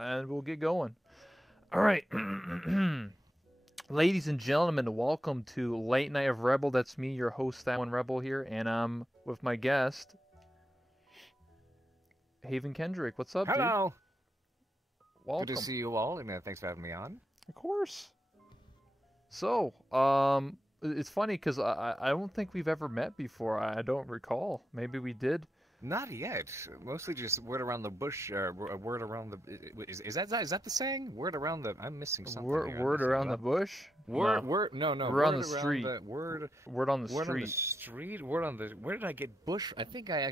and we'll get going. All right. Ladies and gentlemen, welcome to Late Night of Rebel. That's me, your host, That One Rebel here, and I'm with my guest, Haven Kendrick. What's up, dude? Hello. Welcome. Good to see you all, and thanks for having me on. Of course. So, it's funny because I don't think we've ever met before. I don't recall. Maybe we did. Not yet. Mostly just word around the bush. Word around the. Is that the saying? Word around the. I'm missing something. Word around the bush. Word. No. Word. No. Word on the street. Word on the street. street. On the street. Word on the. Where did I get bush? I think I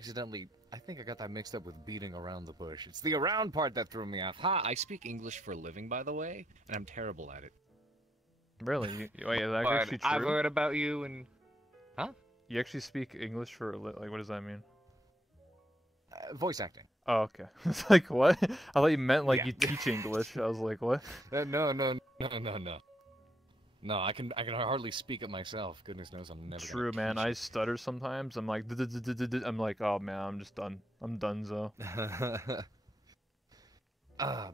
got that mixed up with beating around the bush. It's the around part that threw me off. Ha! I speak English for a living, by the way, and I'm terrible at it. Really? Wait, is that But actually true? I've heard about you and. You actually speak English for like? What does that mean? Voice acting. Oh, okay. It's like, what? I thought you meant like Yeah. you teach English. I was like, what? No. No, I can hardly speak it myself. Goodness knows I'm never. True, man. I stutter sometimes. I'm like, I'm like, oh man, I'm just done. I'm donezo.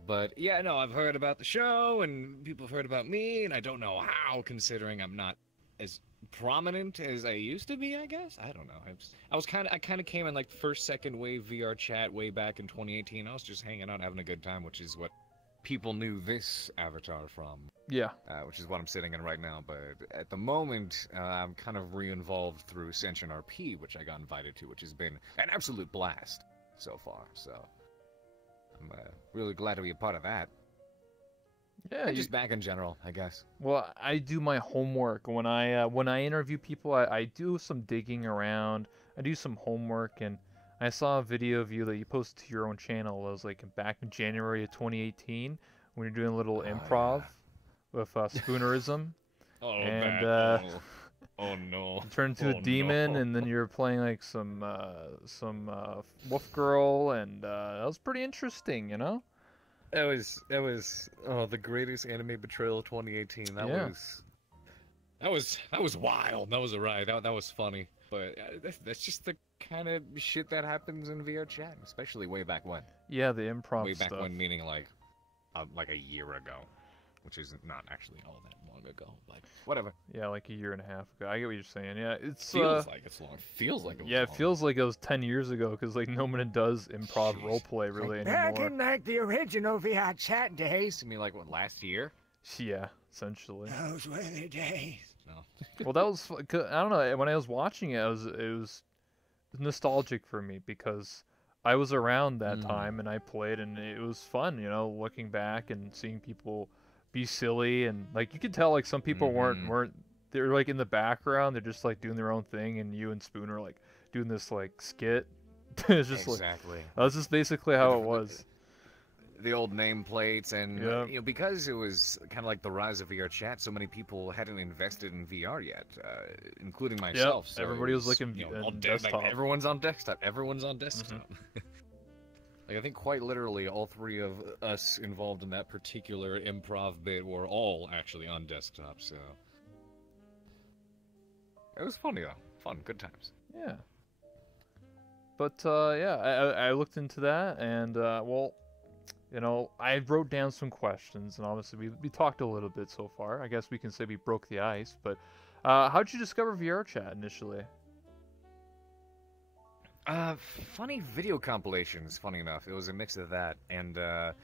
But yeah, no, I've heard about the show, and people have heard about me, and I don't know how, considering I'm not as prominent as I used to be. I guess I don't know. I kind of came in like first, second wave VR chat way back in 2018. I was just hanging out, having a good time, which is what people knew this avatar from. Yeah. Which is what I'm sitting in right now. But at the moment, I'm kind of re-involved through Sentient RP, which I got invited to, which has been an absolute blast so far. So I'm really glad to be a part of that. Yeah. And just back in general, I guess. Well, I do my homework when I interview people. I do some digging around. I do some homework, and I saw a video of you that you posted to your own channel. It was like back in January of 2018 when you're doing a little improv with Spoonerism. And oh no! you turned into a demon, and then you're playing like some wolf girl, and that was pretty interesting, you know. That was the greatest anime betrayal of 2018. That was wild. That was a ride. That was funny. But that's just the kind of shit that happens in VR chat, especially way back when. Yeah, the improv Way back stuff. when, meaning like a year ago, which is not actually all that long ago. But whatever. Yeah, like a year and a half ago. I get what you're saying. Yeah, it's feels like it's long. Feels like it was yeah, it long. feels like it was 10 years ago because like no one does improv Jeez. roleplay really Back anymore. in like the original VR chat days. I mean, like what, last year? Yeah, essentially. Those were the days. No. Well, that was I don't know. When I was watching it, it was nostalgic for me because I was around that time and I played, and it was fun. You know, looking back and seeing people be silly, and like you could tell like some people weren't they're like in the background. They're just like doing their own thing, and you and Spoon are like doing this like skit. It's just Exactly. like that's just basically how it was. The old nameplates, and Yep. you know, because it was kind of like the rise of VR chat, so many people hadn't invested in VR yet, including myself. Yep. So Everybody was looking You know, all in day, like, desktop. everyone's on desktop. Everyone's on desktop. Like I think quite literally, all three of us involved in that Particular improv bit were all actually on desktop. So it was funny though. Fun, good times. Yeah. But yeah, I looked into that, and well, you know, I wrote down some questions, and obviously we talked a little bit so far. I guess we can say we broke the ice. But how'd you discover VR chat initially? Funny video compilations. Funny enough, it was a mix of that, and a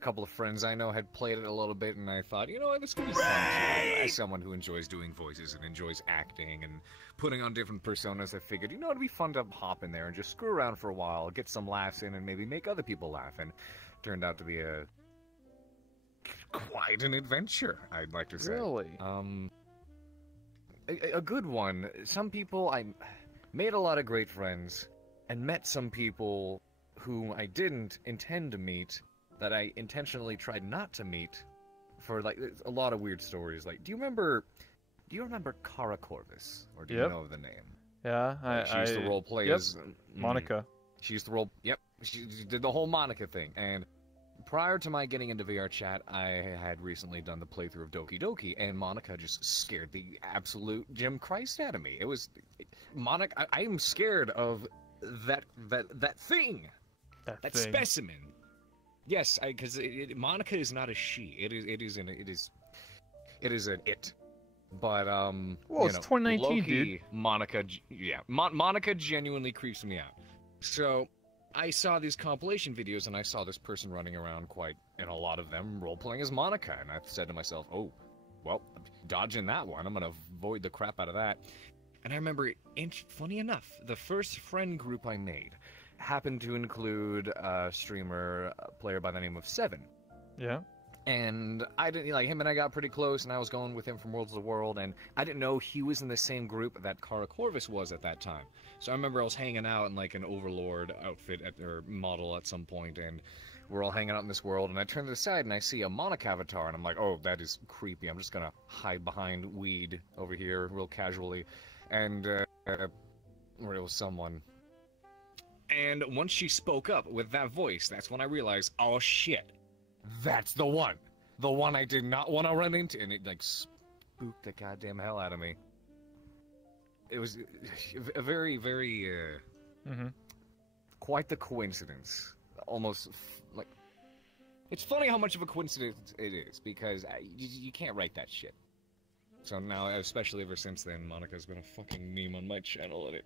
couple of friends I know had played it a little bit, and I thought, you know, this could be fun too. As someone who enjoys doing voices and enjoys acting and putting on different personas, I figured, you know, it'd be fun to hop in there and just screw around for a while, get some laughs in, and maybe make other people laugh. And turned out to be quite an adventure, I'd like to say. Really? A good one. Some people, I made a lot of great friends, and met some people who I didn't intend to meet, that I intentionally tried not to meet, for like a lot of weird stories. Like, do you remember Cara Corvus, or do you Yep. know the name? Yeah, She used to role play yep. as Monica. She used to role. Yep, she did the whole Monica thing. And prior to my getting into VR chat, I had recently done the playthrough of Doki Doki, and Monica just scared the absolute Jim Christ out of me. It was Monica. I am scared of that thing. that thing. specimen. Yes, because Monica is not a she. It is an it. But Well, it's 2019, low-key, dude. Monica, yeah, Monica genuinely creeps me out. So I saw these compilation videos, and I saw this person running around and a lot of them role-playing as Monica, and I said to myself, oh, well, dodging that one, I'm gonna avoid the crap out of that. And I remember, funny enough, the first friend group I made happened to include a streamer, a player by the name of Seven. Yeah. And I didn't like him, and I got pretty close, and I was going with him from Worlds of the World, and I didn't know he was in the same group that Kara Corvus was at that time. So I remember I was hanging out in like an Overlord outfit or model at some point, and we're all hanging out in this world, and I turn to the side and I see a Monica avatar, and I'm like, oh, that is creepy. I'm just gonna hide behind weed over here real casually, and or it was someone. And once she spoke up with that voice, that's when I realized, oh shit. That's the one! The one I did not want to run into, and it, like, spooked the goddamn hell out of me. It was a very, very, quite the coincidence. Almost, like... It's funny how much of a coincidence it is, because you can't write that shit. So now, especially ever since then, Monica's been a fucking meme on my channel, and it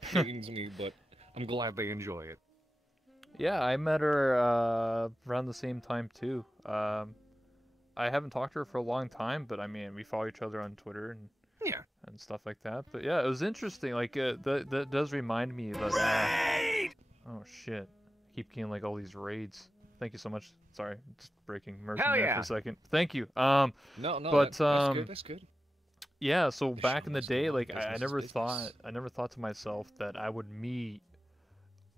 pains me, but I'm glad they enjoy it. Yeah, I met her around the same time too. I haven't talked to her for a long time, but I mean, we follow each other on Twitter and stuff like that. But yeah, it was interesting. Like that does remind me that. Oh shit! I keep getting like all these raids. Thank you so much. Sorry, just breaking immersion there for a second. Thank you. No, but that's good. That's good. Yeah, so back in the day, like I never thought to myself that I would meet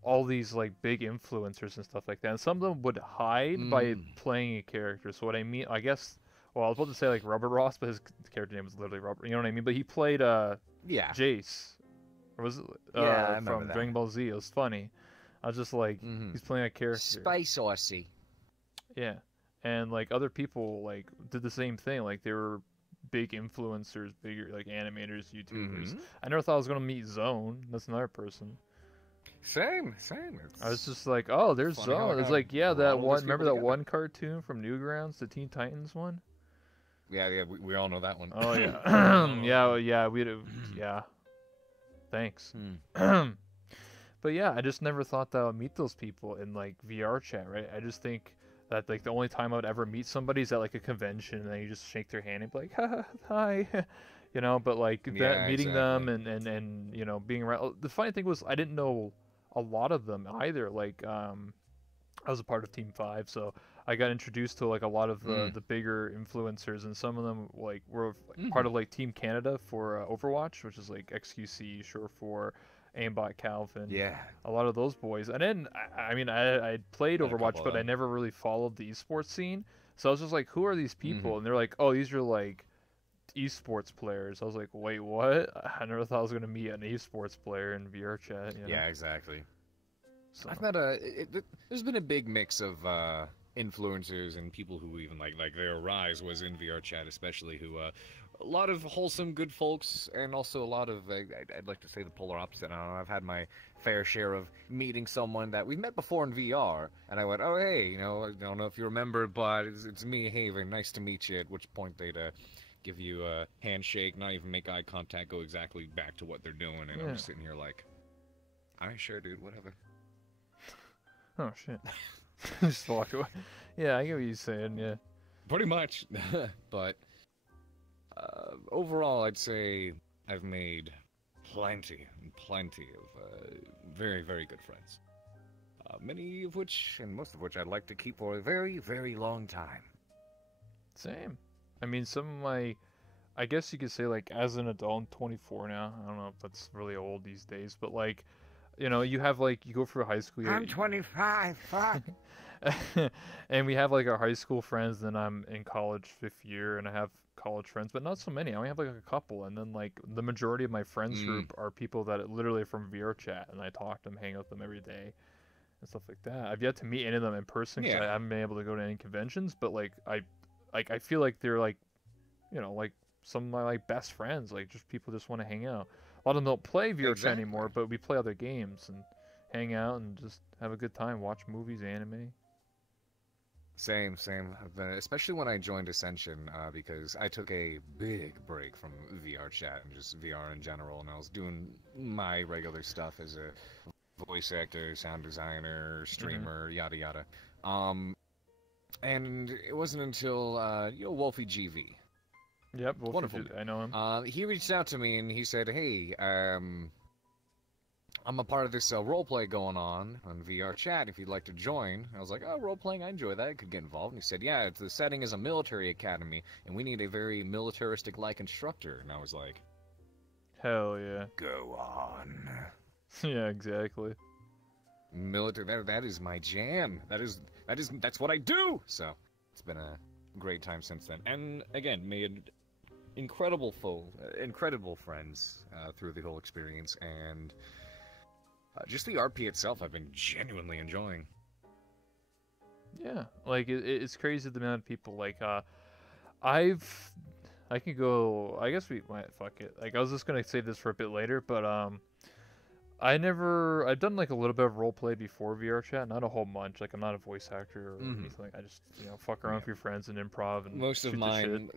all these like big influencers and stuff like that, and some of them would hide by playing a character. So what I mean, I guess, well, I was about to say like Rubber Ross, but his character name was literally Rubber. You know what I mean? But he played Jace, or was it from Dragon Ball Z? It was funny. I was just like, he's playing a character. Spice Aussie. Yeah, and like other people like did the same thing. Like they were big influencers, bigger like animators, YouTubers. I never thought I was gonna meet Zone. That's another person. Same. I was just like, oh, there's Zone. It's like, yeah, that one. Remember that one cartoon from Newgrounds, the Teen Titans one? Yeah, we all know that one. Oh yeah, yeah. Thanks. But yeah, I just never thought that I would meet those people in like VR chat, right? I just think that like the only time I would ever meet somebody is at like a convention, and then you just shake their hand and be like, hi. You know, but like meeting them and you know being around. The funny thing was I didn't know a lot of them either. Like I was a part of Team 5, so I got introduced to like a lot of the bigger influencers, and some of them like were part of like Team Canada for Overwatch, which is like XQC, short for Aimbot Calvin. Yeah. A lot of those boys. And then I mean I played Overwatch, but I never really followed the esports scene. So I was just like, who are these people? And they're like, oh, these are like esports players. I was like, wait, what? I never thought I was gonna meet an esports player in VR chat. You know? Yeah, exactly. So. I've met there's been a big mix of influencers and people who even like their rise was in VR chat, especially who a lot of wholesome good folks, and also a lot of I'd like to say the polar opposite. I don't know, I've had my fair share of meeting someone that we've met before in VR, and I went, oh hey, you know, I don't know if you remember, but it's me, hey, very nice to meet you. At which point they'd give you a handshake, not even make eye contact, go exactly back to what they're doing, and I'm just sitting here like, alright, sure, dude, whatever. Oh shit. Just walked away. Yeah, I get what you're saying, yeah. Pretty much. But overall, I'd say I've made plenty of very, very good friends. Many of which, and most of which, I'd like to keep for a very, very long time. Same. I mean, some of my, I guess you could say, like, as an adult, I'm 24 now. I don't know if that's really old these days, but, like, you know, you have, like, you go through high school. I'm 25, fuck. And we have, like, our high school friends, then I'm in college 5th year, and I have college friends, but not so many. I only have, like, a couple, and then, like, the majority of my friends group are people that literally are from VR chat, and I talk to them, hang out with them every day, and stuff like that. I've yet to meet any of them in person, because I haven't been able to go to any conventions, but, like, I feel like they're, like, you know, like, some of my, like, best friends, like, just people just want to hang out. A lot of them don't play VR chat anymore, but we play other games and hang out and just have a good time, watch movies, anime. Same, same. Especially when I joined Ascension, because I took a big break from VR chat and just VR in general, and I was doing my regular stuff as a voice actor, sound designer, streamer, yada yada. And it wasn't until Wolfie GV. Yep, Wolfie, Wonderful. I know him. He reached out to me and he said, "Hey, I'm a part of this roleplay going on VR chat. If you'd like to join." I was like, "Oh, role-playing, I enjoy that. I could get involved." And he said, "Yeah, the setting is a military academy, and we need a very militaristic-like instructor." And I was like, Hell yeah. "Go on." Yeah, exactly. Military, that is my jam. That's what I do. So it's been a great time since then. And again, made incredible friends through the whole experience, and just the RP itself, I've been genuinely enjoying. Yeah, like it's crazy the amount of people. Like, I can go. I guess we might fuck it. Like, I was just gonna save this for a bit later, but I've done like a little bit of roleplay before VR chat, not a whole bunch. Like, I'm not a voice actor or anything. I just fuck around with your friends and improv and Most of shoot the shit. mine,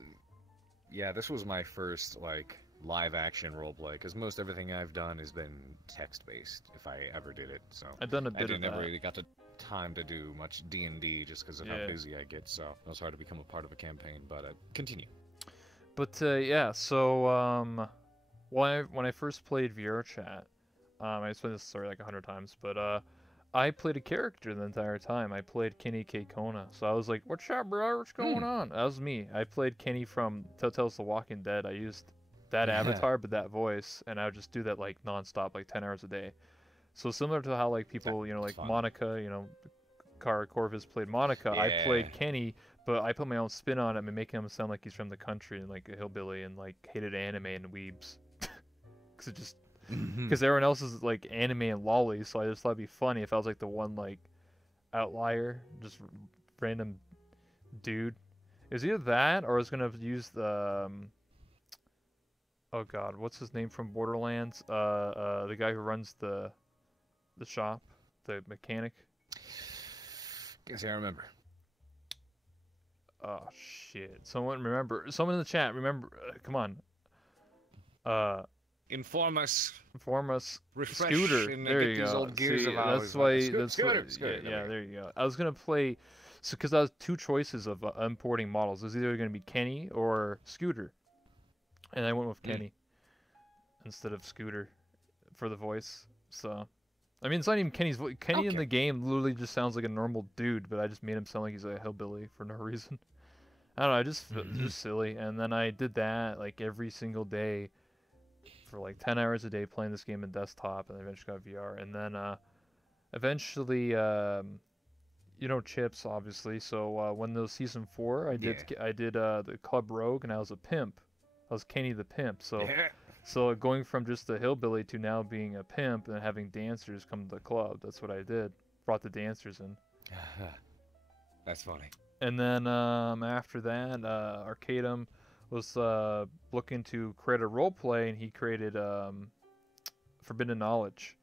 yeah, this was my first like live action roleplay, because most everything I've done has been text based, if I ever did it. So I've done a bit of never that. really got the time to do much D&D just because of how busy I get. So it was hard to become a part of a campaign. But continue. But yeah, so when I first played VR chat, I explained this story like 100 times, but I played a character the entire time. I played Kenny K. Kona. So I was like, "What's up, bro? What's going on?" That was me. I played Kenny from Telltale's The Walking Dead. I used that avatar, but that voice, and I would just do that like nonstop, like 10 hours a day. So similar to how like people, like fun. Monica, Kara Corvus played Monica. I played Kenny, but I put my own spin on him and make him sound like he's from the country and like a hillbilly and like hated anime and weebs. Because everyone else is like anime and lolly, so I just thought it'd be funny if I was like the one like outlier, just random dude. It was either that or I was gonna use the oh god, what's his name from Borderlands? The guy who runs the shop, the mechanic. Guess I remember. Oh shit! Someone in the chat remember. Come on. Inform us. Scooter. And There get you these go. old gears See, of ours. that's why. Scooter. Yeah, there you go. I was gonna play, because I was two choices of importing models. It was either gonna be Kenny or Scooter, and I went with Kenny instead of Scooter for the voice. So, I mean, it's not even Kenny's voice. Kenny in the game literally just sounds like a normal dude, but I just made him sound like he's a hillbilly for no reason. I don't know. I just just silly. And then I did that like every single day for like 10 hours a day playing this game in desktop, and eventually got VR. And then eventually, Chips, obviously. So when there was season 4, I did the Club Rogue, and I was a pimp. I was Kenny the pimp. So going from just a hillbilly to now being a pimp and having dancers come to the club. That's what I did. Brought the dancers in. That's funny. And then after that, Arcadum was looking to create a roleplay, and he created Forbidden Knowledge,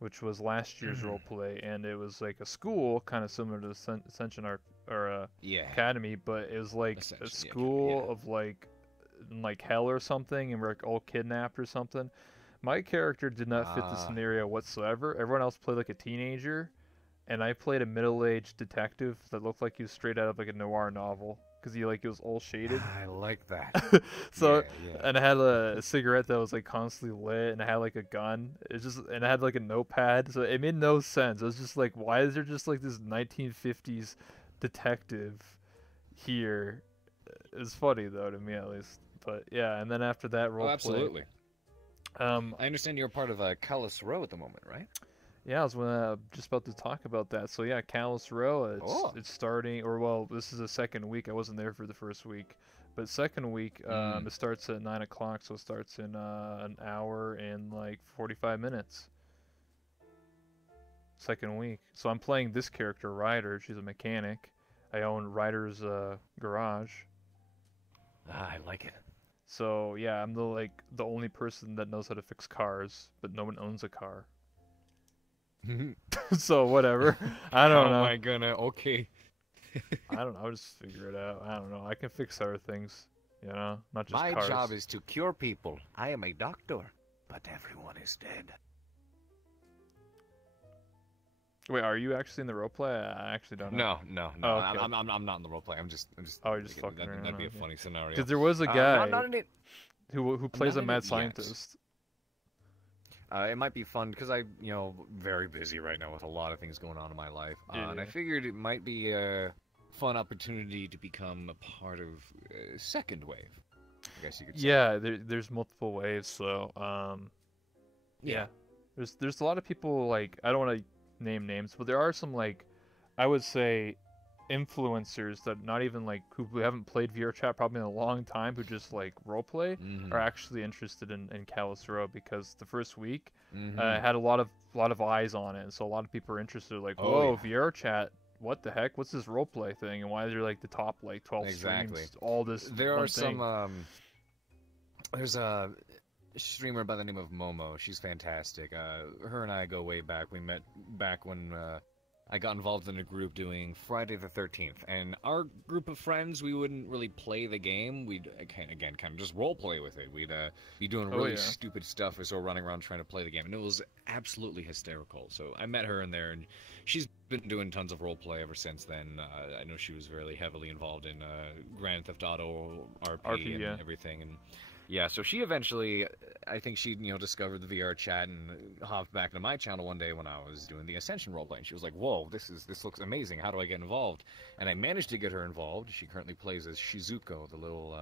which was last year's roleplay, and it was like a school, kind of similar to Ascension Academy, but it was like a school of like hell or something, and we're like all kidnapped or something. My character did not fit the scenario whatsoever. Everyone else played like a teenager, and I played a middle-aged detective that looked like he was straight out of like a noir novel. Because he was all shaded. I like that. So, and I had a cigarette that was like constantly lit, and I had like a gun. And I had like a notepad. So it made no sense. It was just like, why is there just like this 1950s detective here? It was funny though, to me at least. But yeah, and then after that role absolutely. I understand you're part of Callus Row at the moment, right? Yeah, I was just about to talk about that. So yeah, Callus Row, it's starting, this is the second week. I wasn't there for the first week, but second week, it starts at 9 o'clock, so it starts in an hour and like 45 minutes. Second week. So I'm playing this character, Ryder. She's a mechanic. I own Ryder's garage. I like it. So yeah, I'm the only person that knows how to fix cars, but no one owns a car. Mm-hmm. So whatever. I don't know. Oh my goodness. Okay. I don't know. I'll just figure it out. I don't know. I can fix other things, not just My cars. job is to cure people. I am a doctor, but everyone is dead. Wait, are you actually in the roleplay? I actually don't know. No. Oh, okay. I'm not in the roleplay. I'm just. Oh, you're just fucking around, That'd be a okay. funny scenario. Because there was a guy not in it. who plays a not in mad it yet. scientist. It might be fun because I, very busy right now with a lot of things going on in my life, and I Yeah. figured it might be a fun opportunity to become a part of Second Wave. I guess you could say. Yeah, there's multiple waves, so Yeah. There's a lot of people, like, I don't want to name names, but there are some, like, I would say influencers that not even, like, who haven't played VR chat probably in a long time, who just, like, roleplay, Mhm. are actually interested in Callus Row, because the first week Mhm. had a lot of eyes on it, and so a lot of people are interested, like, Oh, whoa, yeah. VR chat, what the heck, what's this roleplay thing, and why is there, like, the top, like, 12 Exactly. streams, all this There one are thing. some. There's a streamer by the name of Momo. She's fantastic. Her and I go way back. We met back when I got involved in a group doing Friday the 13th. And our group of friends, we wouldn't really play the game. We'd, again, kind of just role play with it. We'd be doing Oh, really yeah. stupid stuff as we're running around trying to play the game. And it was absolutely hysterical. So I met her in there, and she's been doing tons of role play ever since then. I know she was really heavily involved in Grand Theft Auto RP and yeah. everything. And yeah, so she eventually, I think she, discovered the VR chat and hopped back into my channel one day when I was doing the Ascension roleplay. And she was like, "Whoa, this looks amazing. How do I get involved?" And I managed to get her involved. She currently plays as Shizuko, the little,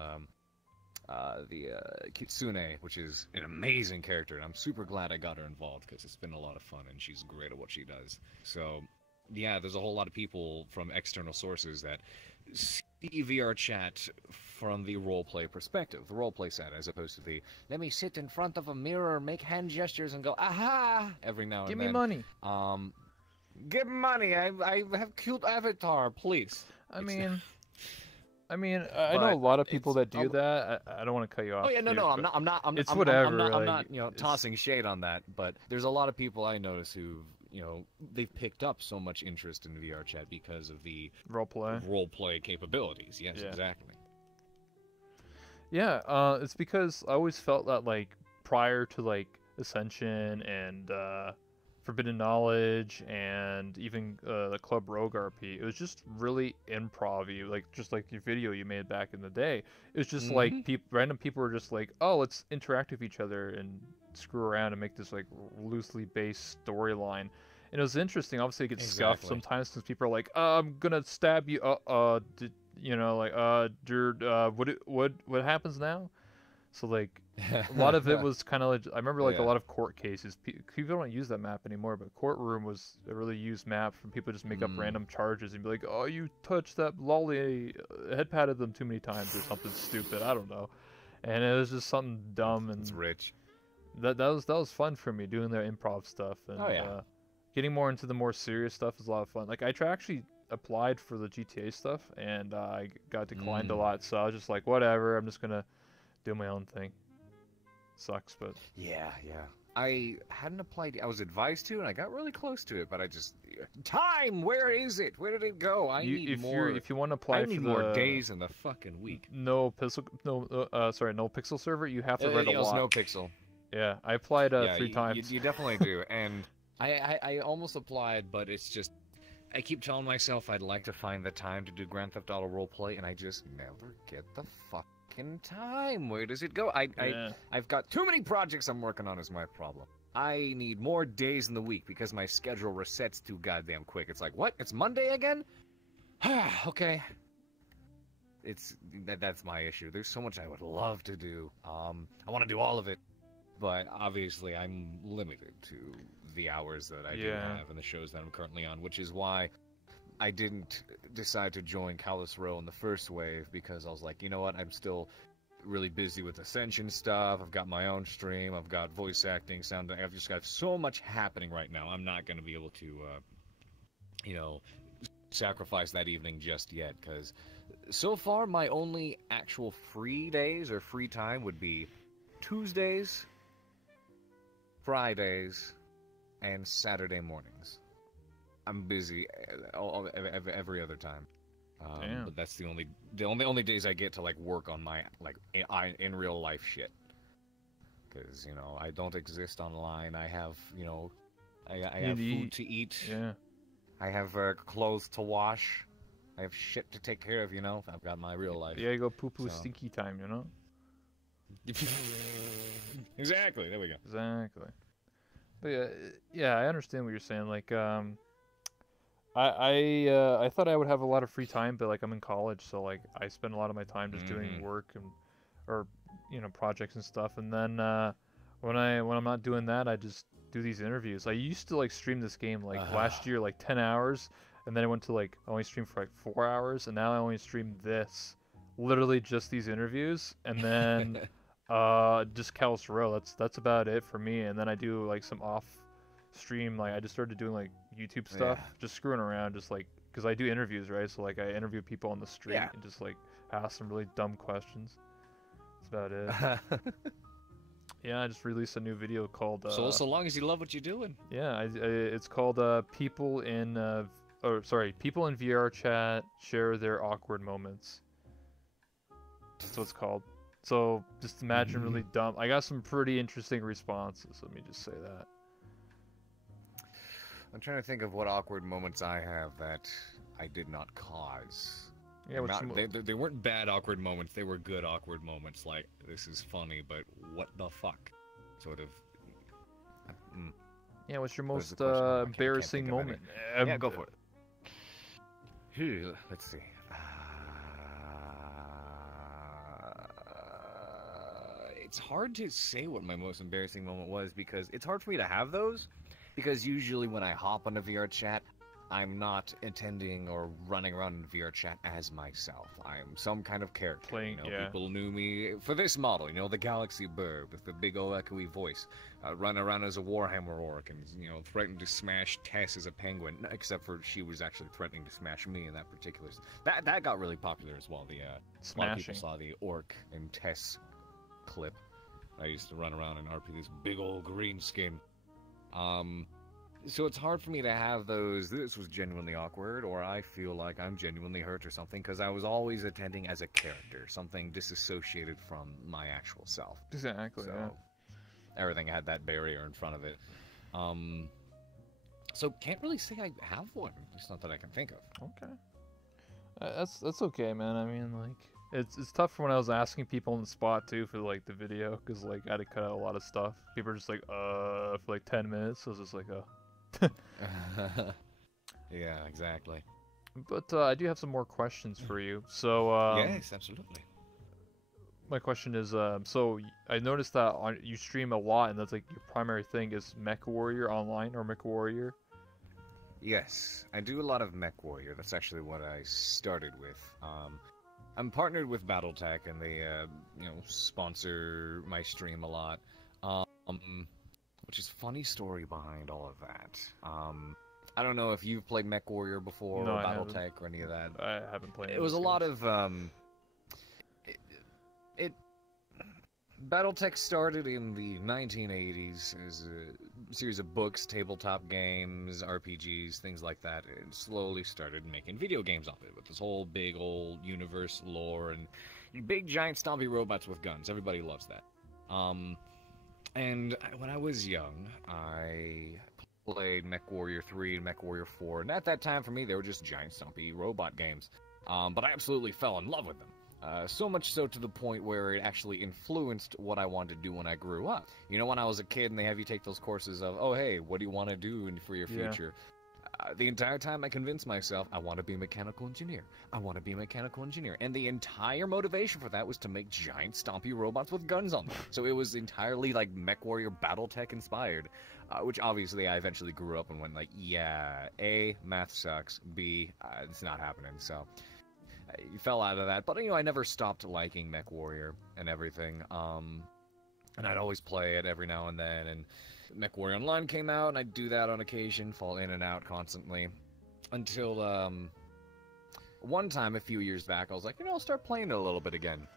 Kitsune, which is an amazing character. And I'm super glad I got her involved because it's been a lot of fun and she's great at what she does. So, yeah, there's a whole lot of people from external sources that see VR chat from the roleplay perspective, the roleplay side, as opposed to the let me sit in front of a mirror, make hand gestures, and go aha every now and Give then. me money. Give money. I have cute avatar, please. I It's- mean, I know But a lot of people it's that do that. I don't want to cut you off. Oh yeah, no, here, I'm but not. It's I'm whatever, I'm like, not, tossing shade on that. But there's a lot of people I notice who, they've picked up so much interest in VR chat because of the Roleplay. roleplay capabilities. Yes, Yeah. exactly. Yeah, it's because I always felt that, like, prior to, like, Ascension and Forbidden Knowledge and even the Club Rogue RP, it was just really improv-y, like, just like your video you made back in the day. It was just like random people were just like, oh, let's interact with each other and screw around and make this, like, loosely based storyline. And it was interesting. Obviously, it gets scuffed Exactly. sometimes because people are like, I'm gonna stab you. What happens now? So, like, a lot of it was kind of like, I remember, like, a Yeah. lot of court cases. People don't use that map anymore, but Courtroom was a really used map for people to just make up random charges and be like, oh, you touched that lolly, head patted them too many times or something stupid. I don't know. And it was just something dumb, and It's rich. that was fun for me, doing the improv stuff. And, Oh, yeah. getting more into the more serious stuff is a lot of fun. Like, I actually applied for the GTA stuff, and I got declined a lot, so I was just like, whatever, I'm just gonna do my own thing. Sucks, but Yeah. I hadn't applied. I was advised to, and I got really close to it, but I just time. Where is it? Where did it go? I need more. if you want to apply I for need the more days in the fucking week. no pixel server, you have to write a lot. No pixel. Yeah, I applied Yeah, 3 times. You definitely do, and I almost applied, but it's just I keep telling myself I'd like to find the time to do Grand Theft Auto roleplay, and I just never get the fucking time. Where does it go? Yeah. I've got too many projects I'm working on is my problem. I need more days in the week because my schedule resets too goddamn quick. It's like, what? It's Monday again? Okay. That's my issue. There's so much I would love to do. I want to do all of it, but obviously I'm limited to the hours that I do Yeah. have and the shows that I'm currently on, which is why I didn't decide to join Callus Row in the first wave, because I was like, you know what, I'm still really busy with Ascension stuff. I've got my own stream. I've got voice acting, sound. I've just got so much happening right now. I'm not going to be able to, sacrifice that evening just yet, because so far my only actual free days or free time would be Tuesdays, Fridays, and Saturday mornings. I'm busy every other time. Damn. But that's the only days I get to like work on my like in real life shit. Because you know I don't exist online. I have I have food to eat. Yeah. I have clothes to wash. I have shit to take care of. I've got my real life. Yeah, you go poo-poo So- stinky time, you know? Exactly. There we go. Exactly. But yeah, I understand what you're saying. Like, I thought I would have a lot of free time, but like I'm in college, so like I spend a lot of my time just doing work or projects and stuff. And then when I'm not doing that, I just do these interviews. I used to like stream this game like last year, like 10 hours, and then I went to like I only streamed for like 4 hours, and now I only stream this, literally just these interviews, and then just Kalos Row. That's about it for me. And then I do like some off stream, like I just started doing like YouTube stuff, just screwing around, just like because I do interviews, right? So like I interview people on the street and just like ask them really dumb questions. That's about it. Yeah, I just released a new video called. So long as you love what you're doing. Yeah, it's called people in VR chat share their awkward moments. That's what it's called. So just imagine really dumb. I got some pretty interesting responses. Let me just say that. I'm trying to think of what awkward moments I have that I did not cause. Yeah, they weren't bad awkward moments. They were good awkward moments. Like, this is funny, but what the fuck? Sort of. Yeah, what's your What is most the question? I can't embarrassing think of any. moment? Yeah, go for it. Let's see. It's hard to say what my most embarrassing moment was because it's hard for me to have those. Because usually when I hop on a VR chat, I'm not attending or running around in VR chat as myself. I'm some kind of character. People knew me for this model, the Galaxy Bird with the big old echoey voice. Run around as a Warhammer orc and, threatened to smash Tess as a penguin. Except for she was actually threatening to smash me in that particular... That got really popular as well. A lot of people saw the orc and Tess clip. I used to run around and RP this big old green skin. So it's hard for me to have those, this was genuinely awkward, or I feel like I'm genuinely hurt or something, because I was always attending as a character, something disassociated from my actual self. Exactly, so everything had that barrier in front of it. So can't really say I have one, it's not that I can think of. Okay. That's okay, man. I mean, like, it's tough when I was asking people on the spot, too, for, like, the video, because, like, I had to cut out a lot of stuff. People are just like, for, like, 10 minutes, so I was just like, Yeah, exactly. But I do have some more questions for you. So yes, absolutely. My question is, so I noticed that you stream a lot, and that's like your primary thing is MechWarrior Online or MechWarrior. Yes, I do a lot of MechWarrior. That's actually what I started with. I'm partnered with BattleTech, and they sponsor my stream a lot. Which is funny story behind all of that. I don't know if you've played MechWarrior before, or BattleTech, or any of that. I haven't played. It was a lot of BattleTech started in the 1980s as a series of books, tabletop games, RPGs, things like that. It slowly started making video games off it with this whole big old universe lore and big giant stompy robots with guns. Everybody loves that. And when I was young, I played MechWarrior 3 and MechWarrior 4, and at that time for me they were just giant stompy robot games. But I absolutely fell in love with them. So much so to the point where it actually influenced what I wanted to do when I grew up. When I was a kid and they have you take those courses of, oh hey, what do you want to do for your future? The entire time I convinced myself, I want to be a mechanical engineer. I want to be a mechanical engineer. And the entire motivation for that was to make giant stompy robots with guns on them. So it was entirely like MechWarrior BattleTech inspired. Which obviously I eventually grew up and went like, yeah, A, math sucks, B, it's not happening. So I fell out of that. But I never stopped liking MechWarrior and everything. And I'd always play it every now and then. And MechWarrior Online came out, and I'd do that on occasion, fall in and out constantly. Until, one time a few years back, I was like, I'll start playing it a little bit again.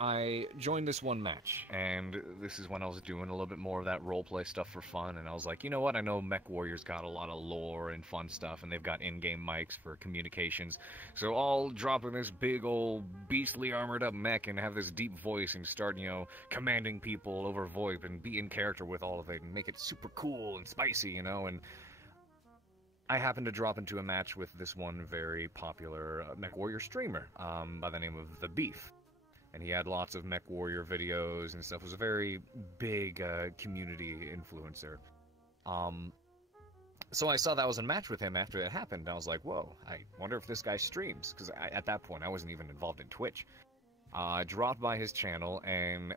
I joined this one match, and this is when I was doing a little bit more of that roleplay stuff for fun, and I was like, you know what, I know MechWarrior's got a lot of lore and fun stuff, and they've got in-game mics for communications, so I'll drop in this big old beastly armored up mech and have this deep voice and start, you know, commanding people over VoIP and be in character with all of it and make it super cool and spicy, you know, and I happened to drop into a match with this one very popular MechWarrior streamer by the name of The Beef. And he had lots of MechWarrior videos and stuff. It was a very big community influencer. So I saw that I was in a match with him after that happened, and I was like, whoa, I wonder if this guy streams, because at that point I wasn't even involved in Twitch. I dropped by his channel, and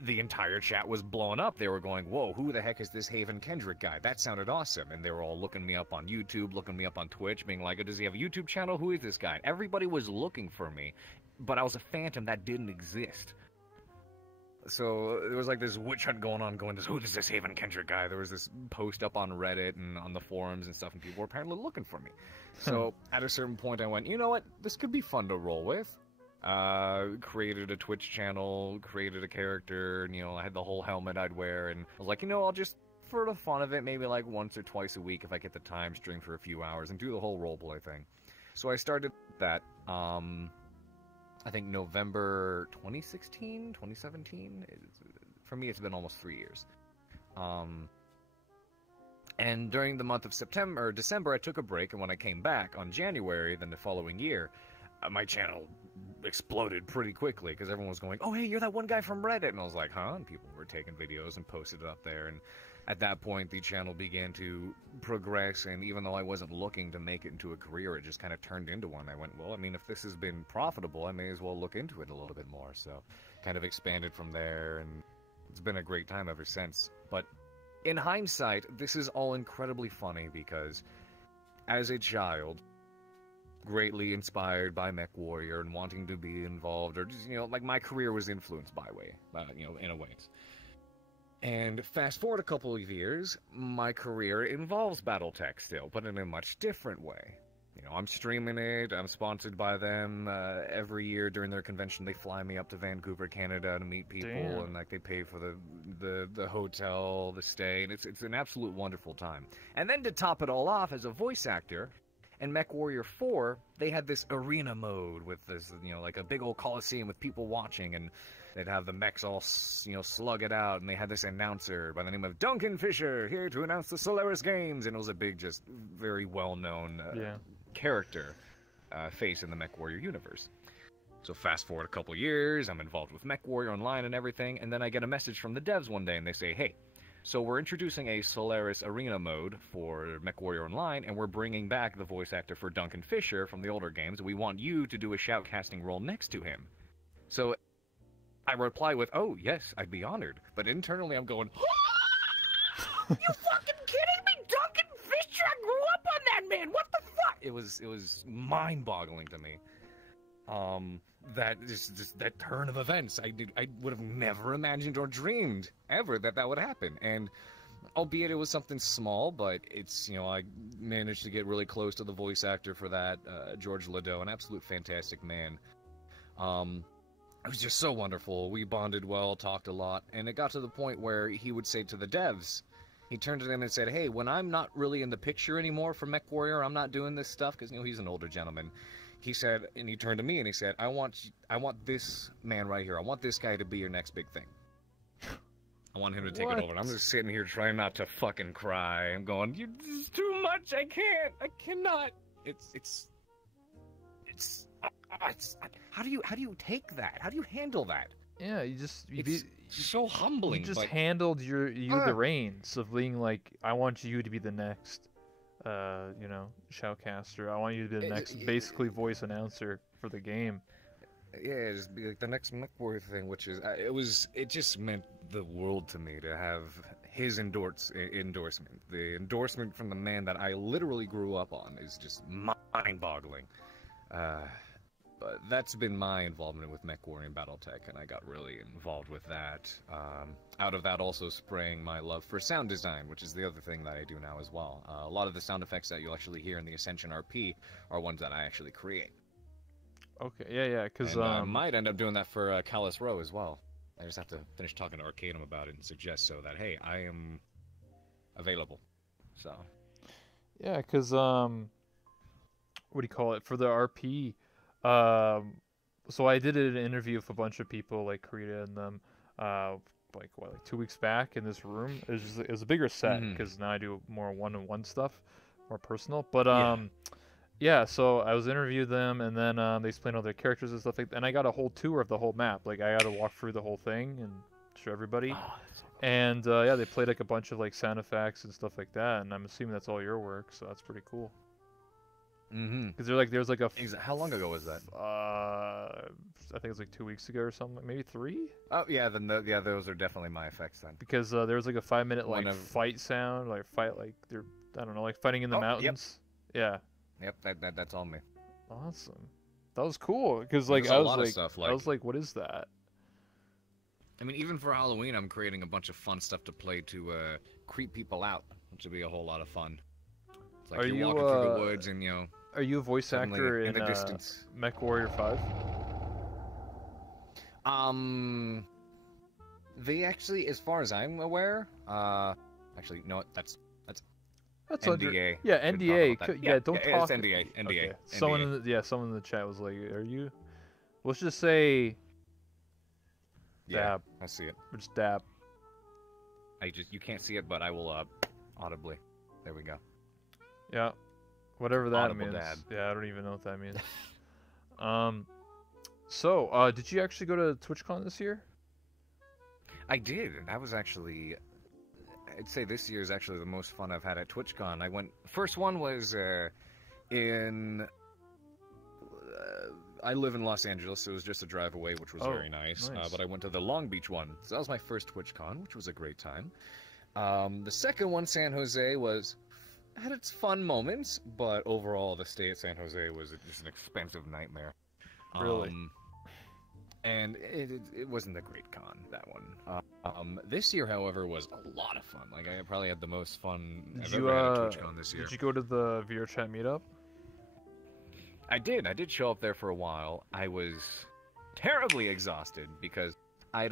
the entire chat was blowing up. They were going, whoa, who the heck is this Haven Kendrick guy? That sounded awesome. And they were all looking me up on YouTube, looking me up on Twitch, being like, does he have a YouTube channel? Who is this guy? Everybody was looking for me. But I was a phantom that didn't exist. So there was like this witch hunt going on, who is this Haven Kendrick guy? There was this post up on Reddit and on the forums and stuff, and people were apparently looking for me. So at a certain point I went, you know what, this could be fun to roll with. Created a Twitch channel, created a character, and, you know, I had the whole helmet I'd wear, and I was like, you know, I'll just, for the fun of it, maybe like once or twice a week if I get the time, stream for a few hours and do the whole roleplay thing. So I started that, I think November 2016, 2017. For me, it's been almost 3 years. And during the month of December, I took a break, and when I came back on January, then the following year, my channel exploded pretty quickly, because everyone was going, oh, hey, you're that one guy from Reddit, and I was like, huh? And people were taking videos and posted it up there, and at that point, the channel began to progress, and even though I wasn't looking to make it into a career, it just kind of turned into one. I went, well, I mean, if this has been profitable, I may as well look into it a little bit more. So kind of expanded from there, and it's been a great time ever since. But in hindsight, this is all incredibly funny because as a child, greatly inspired by MechWarrior and wanting to be involved, or just, you know, like my career was influenced by you know, in a way. And fast forward a couple of years, my career involves BattleTech still, but in a much different way. You know, I'm streaming it, I'm sponsored by them. Every year during their convention, they fly me up to Vancouver, Canada to meet people, and like they pay for the hotel, the stay, and it's an absolute wonderful time. And then to top it all off, as a voice actor, in MechWarrior 4, they had this arena mode with this, you know, like a big old coliseum with people watching, and they'd have the mechs all, you know, slug it out, and they had this announcer by the name of Duncan Fisher, here to announce the Solaris Games, and it was a big, just very well-known character face in the MechWarrior universe. So fast forward a couple years, I'm involved with MechWarrior Online and everything, and then I get a message from the devs one day, and they say, hey, so we're introducing a Solaris Arena mode for MechWarrior Online, and we're bringing back the voice actor for Duncan Fisher from the older games. We want you to do a shoutcasting role next to him. So I reply with, oh, yes, I'd be honored. But internally I'm going, you fucking kidding me? Duncan Fisher, I grew up on that man. What the fuck? It was mind-boggling to me. That just that turn of events. I would have never imagined or dreamed ever that would happen. And albeit it was something small, but it's, you know, I managed to get really close to the voice actor for that, George Ladeau, an absolute fantastic man. It was just so wonderful. We bonded well, talked a lot, and it got to the point where he would say to the devs, he turned to them and said, hey, when I'm not really in the picture anymore for MechWarrior, I'm not doing this stuff, because, you know, he's an older gentleman. He said, and he turned to me and he said, I want this man right here. I want this guy to be your next big thing. I want him to take it over. And I'm just sitting here trying not to fucking cry. I'm going, this is too much. I can't. I cannot. It's how do you take that? How do you handle that? Yeah, it's so humbling. You just handled the reins of being like, I want you to be the next, you know, shoutcaster. I want you to be the next, basically, voice announcer for the game. Yeah, just be like the next MechWarrior thing, which is, it just meant the world to me to have his endorsement. The endorsement from the man that I literally grew up on is just mind-boggling. But that's been my involvement with MechWarrior and BattleTech, and I got really involved with that. Out of that also sprang my love for sound design, which is the other thing that I do now as well. A lot of the sound effects that you'll actually hear in the Ascension RP are ones that I actually create. Okay, yeah, because And I might end up doing that for Callus Row as well. I just have to finish talking to Arcadum about it and suggest so that, hey, I am available. So. yeah, because what do you call it for the RP? Um, so I did an interview with a bunch of people like Karita and them, like 2 weeks back in this room. It was a bigger set Mhm. because now I do more one-on-one stuff, more personal. But Yeah. yeah, so I was interviewing them, and then they explained all their characters and stuff like that. And I got a whole tour of the whole map. Like I got to walk through the whole thing and show everybody. Oh, that's so cool. And yeah, they played like a bunch of like sound effects and stuff like that. And I'm assuming that's all your work, so that's pretty cool. Mm-hmm. Because there's like a How long ago was that? I think it was like 2 weeks ago or something, maybe 3. Oh yeah, then those are definitely my effects then. Because there was like a 5-minute One like of- fight sound, like fight like they're I don't know, like fighting in the Oh, yep. mountains. Yeah, Yep, that's all me. awesome. That was cool because like There's I a was lot like of stuff, I was like, what is that? I mean, even for Halloween, I'm creating a bunch of fun stuff to play to creep people out, which would be a whole lot of fun. It's like Are you're you, walking through the woods and, Are you a voice suddenly actor in in the distance. Mech Warrior 5? They actually, as far as I'm aware, actually, no, that's That's NDA. under yeah Couldn't talk NDA. about that. Yeah, don't yeah, talk. It's NDA. NDA. Okay. NDA. Someone in the chat was like, "Are you?" Let's just say Yeah, dab. I see it. Or just dab. You can't see it, but I will audibly. There we go. Yeah, whatever that Audible means. dab. Yeah, I don't even know what that means. So, did you actually go to TwitchCon this year? I did, and that was actually, I'd say this year is actually the most fun I've had at TwitchCon. I went, first one was in, I live in Los Angeles, so it was just a drive away, which was Oh, very nice. nice. But I went to the Long Beach one, so that was my first TwitchCon, which was a great time. The second one, San Jose, had its fun moments, but overall the stay at San Jose was just an expensive nightmare. Really? And it wasn't a great con, that one. This year, however, was a lot of fun. Like, I probably had the most fun Did I've you ever had at TwitchCon this year. did you go to the VRChat meetup? I did show up there for a while. I was terribly exhausted because I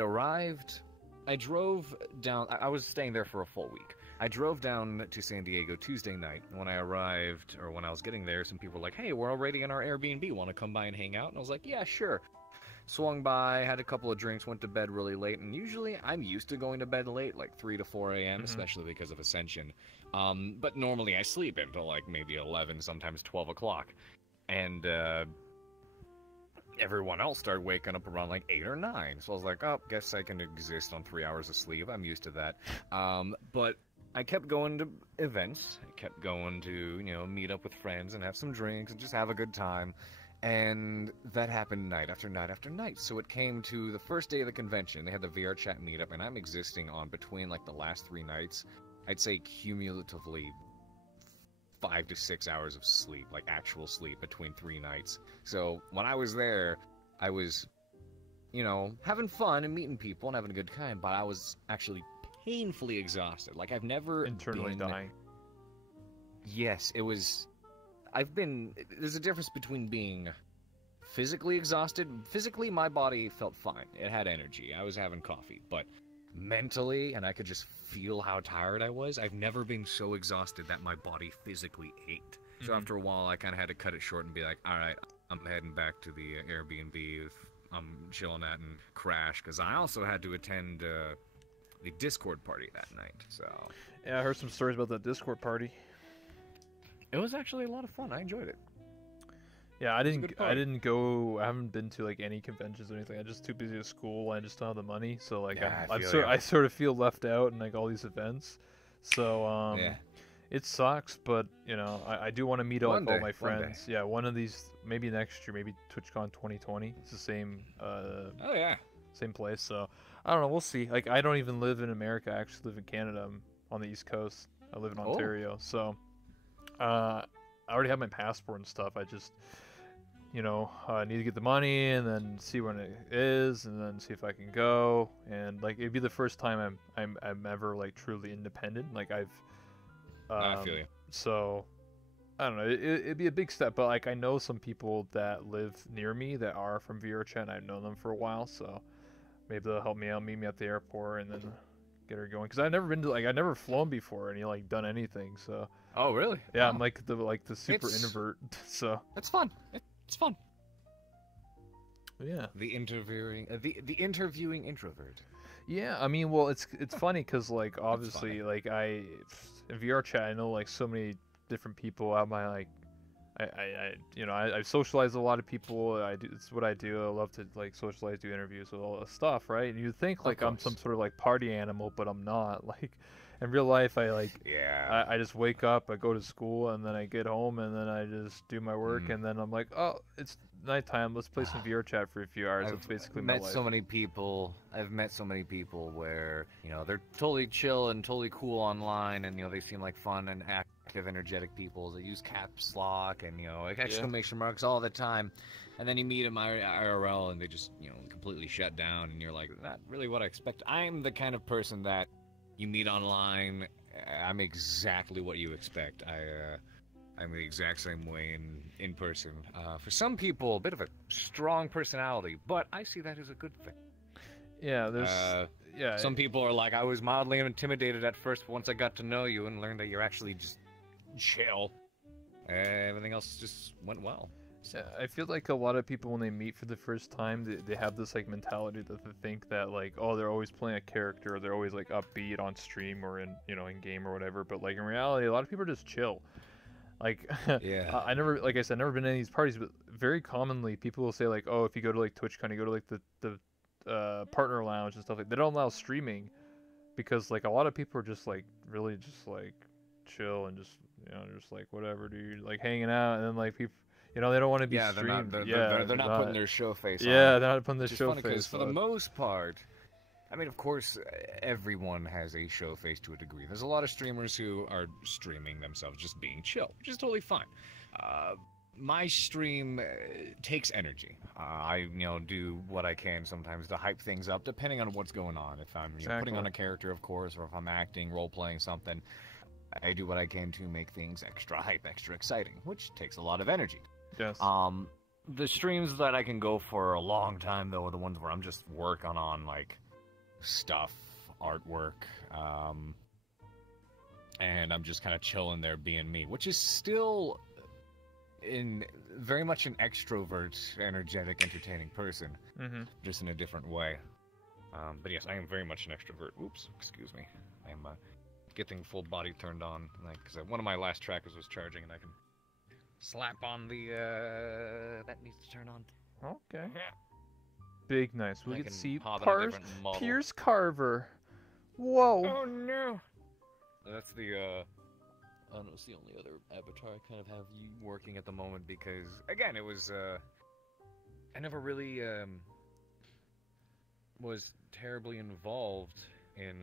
drove down, I was staying there for a full week. I drove down to San Diego Tuesday night. And when I arrived, or when I was getting there, some people were like, hey, we're already in our Airbnb. Want to come by and hang out? And I was like, yeah, sure. Swung by, had a couple of drinks, went to bed really late. And usually I'm used to going to bed late, like 3 to 4 a.m., especially because of Ascension. But normally I sleep until like maybe 11, sometimes 12 o'clock. And everyone else started waking up around like 8 or 9. So I was like, oh, guess I can exist on 3 hours of sleep. I'm used to that. But I kept going to events. I kept going to, meet up with friends and have some drinks and just have a good time. And that happened night after night after night. So it came to the first day of the convention. They had the VR chat meetup, and I'm existing on between like the last 3 nights, I'd say cumulatively 5 to 6 hours of sleep, like actual sleep between 3 nights. So when I was there, I was, having fun and meeting people and having a good time, but I was actually painfully exhausted. Like I've never Internally been... dying. Yes, it was... There's a difference between being physically exhausted. Physically, my body felt fine. It had energy. I was having coffee. But mentally, and I could just feel how tired I was, I've never been so exhausted that my body physically ached. So after a while, I kind of had to cut it short and be like, all right, I'm heading back to the Airbnb I'm chilling at and crash, because I also had to attend the Discord party that night. So Yeah, I heard some stories about that Discord party. it was actually a lot of fun. I enjoyed it. Yeah, I was a good I party. didn't go. I haven't been to like any conventions or anything. I'm just too busy with school. And I just don't have the money. So like, Yeah, I I'm feel sort ya. I sort of feel left out in like all these events. So Yeah. it sucks. But I do want to meet like One all day, my one day. friends. Yeah, one of these maybe next year, maybe TwitchCon 2020. It's the same Oh yeah. same place. So I don't know. We'll see. Like I don't even live in America. I actually live in Canada. I'm on the East Coast. I live in Oh. Ontario. So I already have my passport and stuff. I just I need to get the money and then see when it is and then see if I can go. And like it'd be the first time I'm ever like truly independent. Like I've I feel you. so I don't know. It'd be a big step, but like I know some people that live near me that are from VRChat, and I've known them for a while, so maybe they'll help me out, meet me at the airport, and then get her going. Cause I've never been to I've never flown before, and like done anything. So Oh, really? yeah, Wow. I'm like the super It's- introvert. So It's fun. It's fun. yeah. The interviewing introvert. Yeah, I mean, well, it's funny because like obviously like in VRChat I know like so many different people out my like I socialize with a lot of people. It's what I do. I love to like socialize, do interviews with all this stuff, right? And you'd think like I'm some course. sort of like party animal, but I'm not. Like in real life, Yeah. I just wake up, I go to school, and then I get home, and then I just do my work, Mm. and then I'm like, oh, it's nighttime. Let's play some VRChat for a few hours. That's basically my met life. so many people. I've met so many people where they're totally chill and totally cool online, and they seem like fun and active, energetic people. They use caps lock and like exclamation marks all the time, and then you meet them IRL and they just completely shut down, and you're like, not really what I expect. I'm the kind of person that you meet online. I'm exactly what you expect. I'm the exact same way in person. For some people, a bit of a strong personality, but I see that as a good thing. Yeah, there's yeah. Some people are like, I was mildly intimidated at first, but once I got to know you and learned that you're actually just chill, everything else just went well. Yeah, I feel like a lot of people when they meet for the first time, they have this like mentality that they think that like, oh, they're always playing a character, or they're always like upbeat on stream or in in game or whatever. But like in reality, a lot of people are just chill. Like, Yeah. I never, like I said, never been to any of these parties, but very commonly people will say like, oh, if you go to like TwitchCon, you go to like the partner lounge and stuff like. They don't allow streaming because like a lot of people are just like really just like chill and just just like whatever, dude, like hanging out, and then like people. They don't want to be Yeah, streamed. they're not putting their show face on. Yeah, they're not putting their Which is show funny face because for the on. most part, I mean, of course, everyone has a show face to a degree. There's a lot of streamers who are streaming themselves just being chill, which is totally fine. My stream takes energy. I do what I can sometimes to hype things up, depending on what's going on. If I'm putting on a character, of course, or if I'm acting, role-playing something, I do what I can to make things extra hype, extra exciting, which takes a lot of energy. Yes. The streams that I can go for a long time, though, are the ones where I'm just working on, like, stuff, artwork, and I'm just kind of chilling there being me, which is still very much an extrovert, energetic, entertaining person, just in a different way. But yes, I am very much an extrovert. Oops, excuse me. I'm getting full body turned on, because one of my last trackers was charging, and I can slap on the that needs to turn on. Okay. Big nice. We I can can see pop in a different model. Pierce Carver. Whoa. Oh no! That's the I don't know, it's the only other avatar I kind of have you working at the moment because again it was I never really was terribly involved in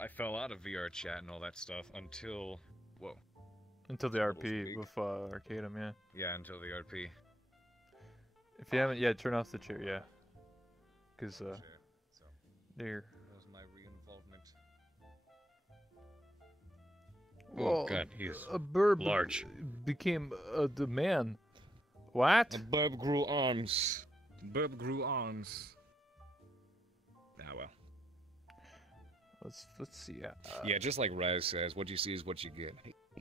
I fell out of VRChat and all that stuff until Until the RP speak. with Arcadum, yeah. Yeah, until the RP. If you haven't, turn off the chair, yeah. Because, So there. that was my re-involvement. Whoa, God, he is a burb large. became the man. What? The burb grew arms. Burb grew arms. Ah, well. Let's see. Yeah, just like Rez says, what you see is what you get.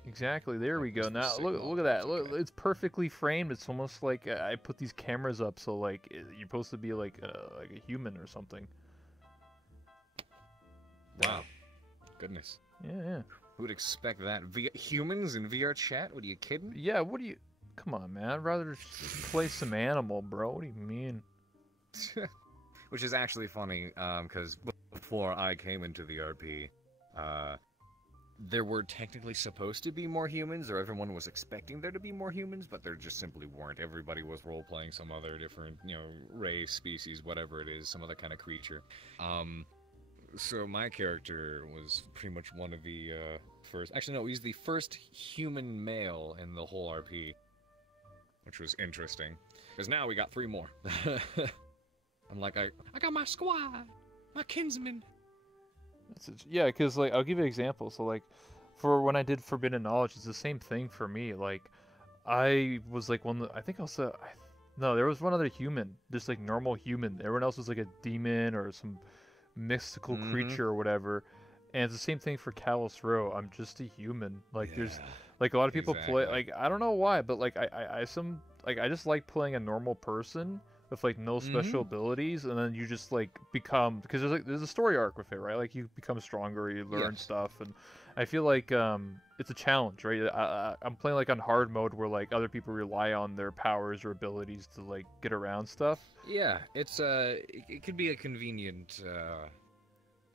Exactly. There we go. Just Now sick look model, at that. it's Look, okay. it's perfectly framed. It's almost like I put these cameras up, so like you're supposed to be like a human or something. Wow. Goodness. Yeah. Who'd expect that? Humans in VRChat? What are you kidding? Yeah. What do you? Come on, man. I'd rather just play some animal, bro. What do you mean? Which is actually funny, because before I came into the RP, there were technically supposed to be more humans, or everyone was expecting there to be more humans, but there just simply weren't. Everybody was role-playing some other different, race, species, whatever it is, some other kind of creature. So my character was pretty much one of the first... Actually, no, he's the first human male in the whole RP, which was interesting. Because now we got 3 more. I'm like, I got my squad, my kinsman. Yeah, because like I'll give you an example. So like for when I did Forbidden Knowledge, it's the same thing for me. Like, I was like I think I was no, there was one other human, just like normal human. Everyone else was like a demon or some mystical creature or whatever. And it's the same thing for Callus Row. I'm just a human. Like there's like a lot of people play like I don't know why, but like I just like playing a normal person with like no special abilities, and then you just like become, because there's a story arc with it, right? Like you become stronger, you learn stuff, and I feel like it's a challenge, right? I'm playing like on hard mode where like other people rely on their powers or abilities to like get around stuff. Yeah, it's it could be a convenient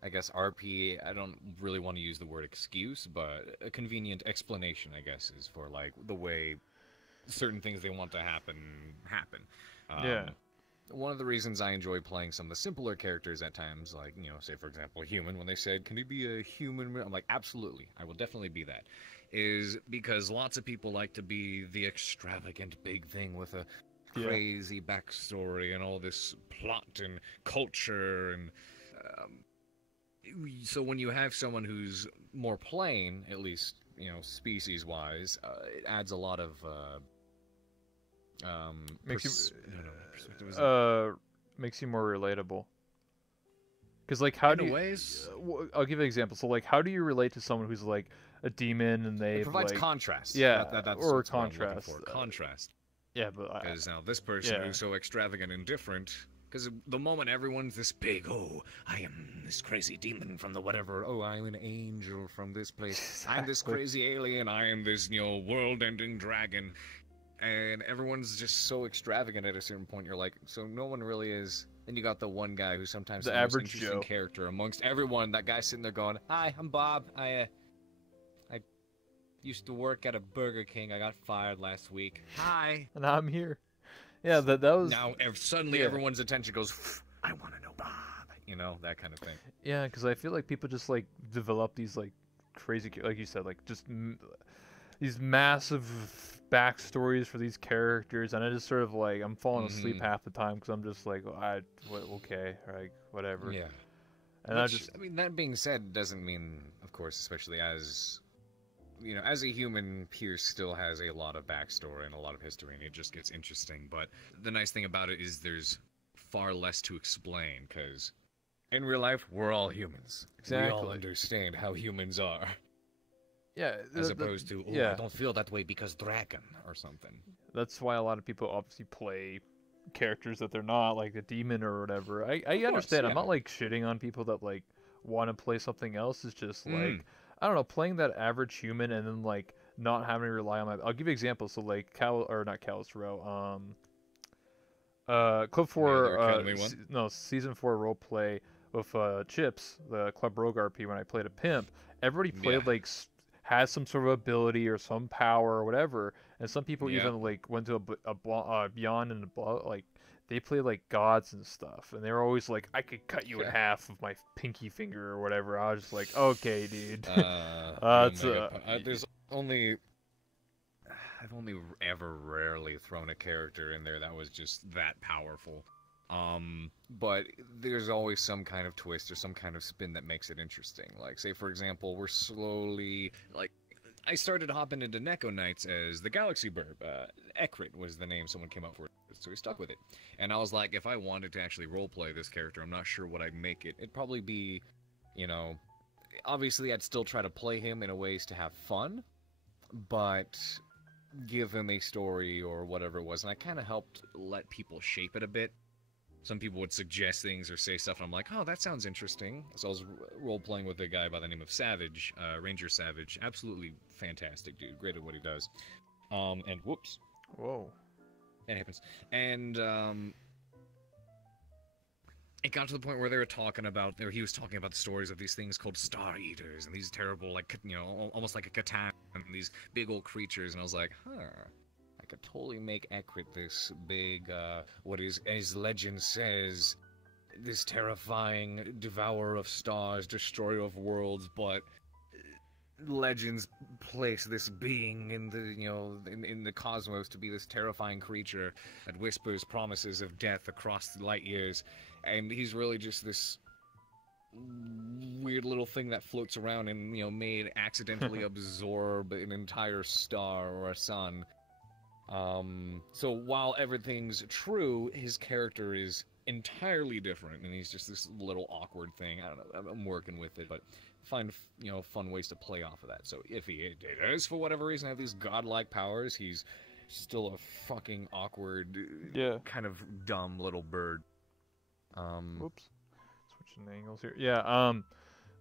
I guess RP, I don't really want to use the word excuse, but a convenient explanation, I guess, is for like the way certain things they want to happen. Yeah. One of the reasons I enjoy playing some of the simpler characters at times, like, you know, say for example, human, when they said, can he be a human? I'm like, absolutely, I will definitely be that. Is because lots of people like to be the extravagant big thing with a crazy backstory and all this plot and culture and so when you have someone who's more plain, at least, you know, species-wise, it adds a lot of makes you more relatable. Because like how do you, I'll give you an example. So like how do you relate to someone who's like a demon and they it provides like, contrast. Yeah, or contrast. Contrast. Yeah, but because now this person who's so extravagant and different. Because the moment everyone's this big, oh, I am this crazy demon from the whatever, oh, I'm an angel from this place, exactly. I'm this crazy alien, I am this, you know, world-ending dragon, and everyone's just so extravagant at a certain point, you're like, so no one really is, then you got the one guy who's sometimes the most interesting character amongst everyone, that guy sitting there going, hi, I'm Bob, I used to work at a Burger King, I got fired last week, hi. And now I'm here. Yeah, that was... Now, suddenly everyone's attention goes, I want to know Bob. You know, that kind of thing. Yeah, because I feel like people just, like, develop these, like, crazy... Like you said, like, just these massive backstories for these characters, and I just sort of, like, I'm falling asleep half the time, because I'm just like, okay, like, whatever. Yeah. And I mean, that being said, doesn't mean, of course, especially as... You know, as a human, Pierce still has a lot of backstory and a lot of history, and it just gets interesting. But the nice thing about it is there's far less to explain, because in real life, we're all humans. Exactly. We all understand how humans are. Yeah. As opposed to, I don't feel that way because dragon, or something. That's why a lot of people obviously play characters that they're not, like a demon or whatever. I understand. I'm not, like, shitting on people that, like, want to play something else. It's just, like... I don't know, playing that average human and then like not having to rely on my. I'll give you examples. So like not Callus Row. Club 4. Season 4 role play with Chips, the Club Rogue RP. When I played a pimp, everybody played like has some sort of ability or some power or whatever, and some people even like went to a beyond and above, like. They play like gods and stuff, and they were always like, "I could cut you in half with my pinky finger or whatever." I was just like, "Okay, dude." There's only I've only ever rarely thrown a character in there that was just that powerful. But there's always some kind of twist or some kind of spin that makes it interesting. Like, say for example, we're slowly like. I started hopping into Neko Knights as the Galaxy Burb. Ekrit was the name someone came up with, so we stuck with it. And I was like, if I wanted to actually roleplay this character, I'm not sure what I'd make it. It'd probably be, you know... Obviously, I'd still try to play him in a ways to have fun, but give him a story or whatever it was. And I kind of helped let people shape it a bit. Some people would suggest things or say stuff, and I'm like, oh, that sounds interesting. So I was role-playing with a guy by the name of Savage, Ranger Savage. Absolutely fantastic dude. Great at what he does. And whoops. Whoa. That happens. And, it got to the point where they were talking about, or he was talking about the stories of these things called Star Eaters, and these terrible, like, you know, almost like a Catan, and these big old creatures, and I was like, huh. I could totally make Ekrit this big, what is, as legend says, this terrifying devourer of stars, destroyer of worlds, but legends place this being in the, you know, in the cosmos to be this terrifying creature that whispers promises of death across the light years, and he's really just this weird little thing that floats around and, you know, may accidentally absorb an entire star or a sun. So while everything's true, his character is entirely different, and he's just this little awkward thing. I don't know, I'm working with it, but find, you know, fun ways to play off of that. So if he does, for whatever reason, have these godlike powers, he's still a fucking awkward, kind of dumb little bird. Whoops. Switching angles here. Yeah,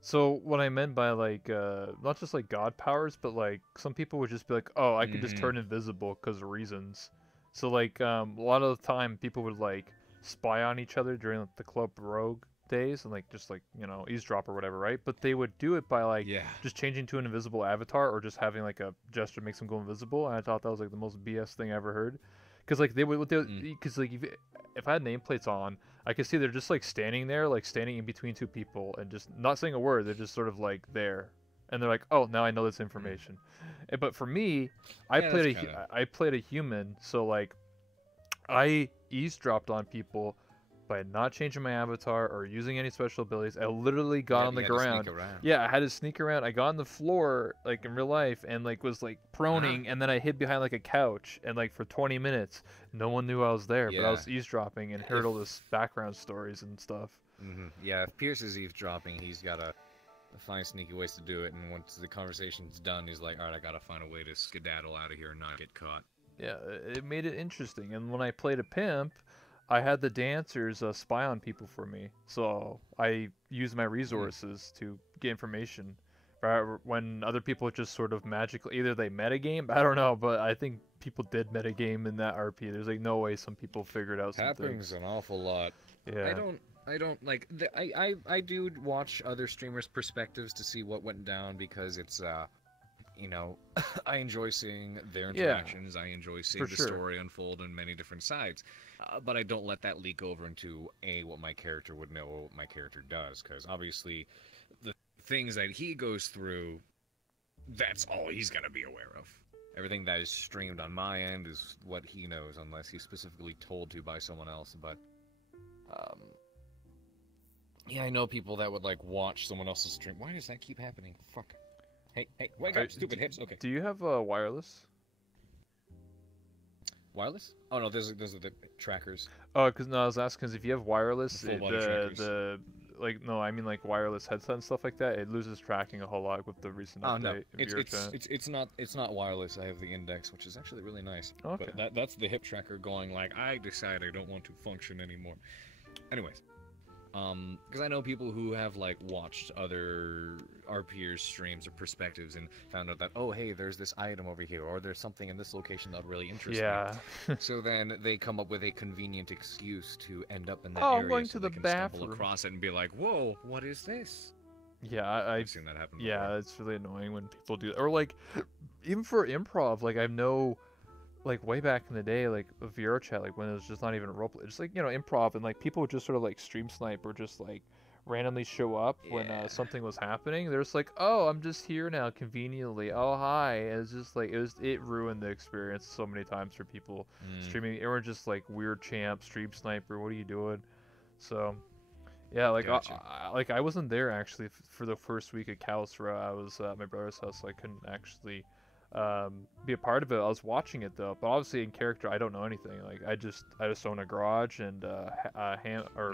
so what I meant by, like, not just, like, god powers, but, like, some people would just be like, oh, I could just turn invisible because of reasons. So, like, a lot of the time, people would, like, spy on each other during, like, the Club Rogue days, and, like, just, like, you know, eavesdrop or whatever, right? But they would do it by, like, just changing to an invisible avatar, or just having, like, a gesture makes them go invisible, and I thought that was, like, the most BS thing I ever heard. Because, like, because, like, if I had nameplates on, I could see they're just, like, standing there, like, standing in between two people, and just not saying a word, they're just sort of, like, there. And they're like, oh, now I know this information. But for me, I played a human, so, like, I eavesdropped on people by not changing my avatar or using any special abilities. I literally got on the ground. Yeah, I had to sneak around. I got on the floor, like, in real life, and, like, was, like, proning, and then I hid behind, like, a couch, and, like, for 20 minutes, no one knew I was there, but I was eavesdropping and heard all this background stories and stuff. Yeah, if Pierce is eavesdropping, he's gotta find sneaky ways to do it, and once the conversation's done, he's like, alright, I gotta find a way to skedaddle out of here and not get caught. Yeah, it made it interesting, and when I played a pimp, I had the dancers spy on people for me, so I used my resources to get information. When other people just sort of magically, either they metagame, I don't know, but I think people did metagame in that RP. There's like no way some people figured out something. Happens an awful lot. Yeah. I don't like. I do watch other streamers' perspectives to see what went down because it's you know, I enjoy seeing their interactions. I enjoy seeing the story unfold on many different sides. But I don't let that leak over into, what my character would know or what my character does. Because obviously, the things that he goes through, that's all he's going to be aware of. Everything that is streamed on my end is what he knows, unless he's specifically told to by someone else. But, yeah, I know people that would, like, watch someone else's stream. Why does that keep happening? Fuck. Hey, wake up, stupid hips. Okay. Do you have wireless? Wireless? Oh no, those are the trackers. Oh, because no, I was asking because if you have wireless, I mean like wireless headset and stuff like that, it loses tracking a whole lot with the recent update. No, it's not wireless. I have the Index, which is actually really nice. Okay. But that's the hip tracker going like, I decide I don't want to function anymore. Anyways. Because I know people who have, like, watched other RPers' streams or perspectives and found out that, oh, hey, there's this item over here, or there's something in this location that really interests me. So then they come up with a convenient excuse to end up in that area. I'm going so to the they can bathroom. Stumble across it and be like, whoa, what is this? Yeah, I've seen that happen before. Yeah, it's really annoying when people do that. Or, like, even for improv, like, I know... like way back in the day, like VR chat, like when it was just not even a roleplay, just like, you know, improv, and like people would just sort of like stream snipe or just like randomly show up when something was happening. They're just like, oh, I'm just here now conveniently. Oh, hi. And it's just like it ruined the experience so many times for people streaming. Everyone just like weird champ, stream sniper. What are you doing? So yeah, like Gotcha. I wasn't there actually for the first week at Kalsra. I was at my brother's house, so I couldn't actually be a part of it. I was watching it though, but obviously in character I don't know anything. Like I just own a garage and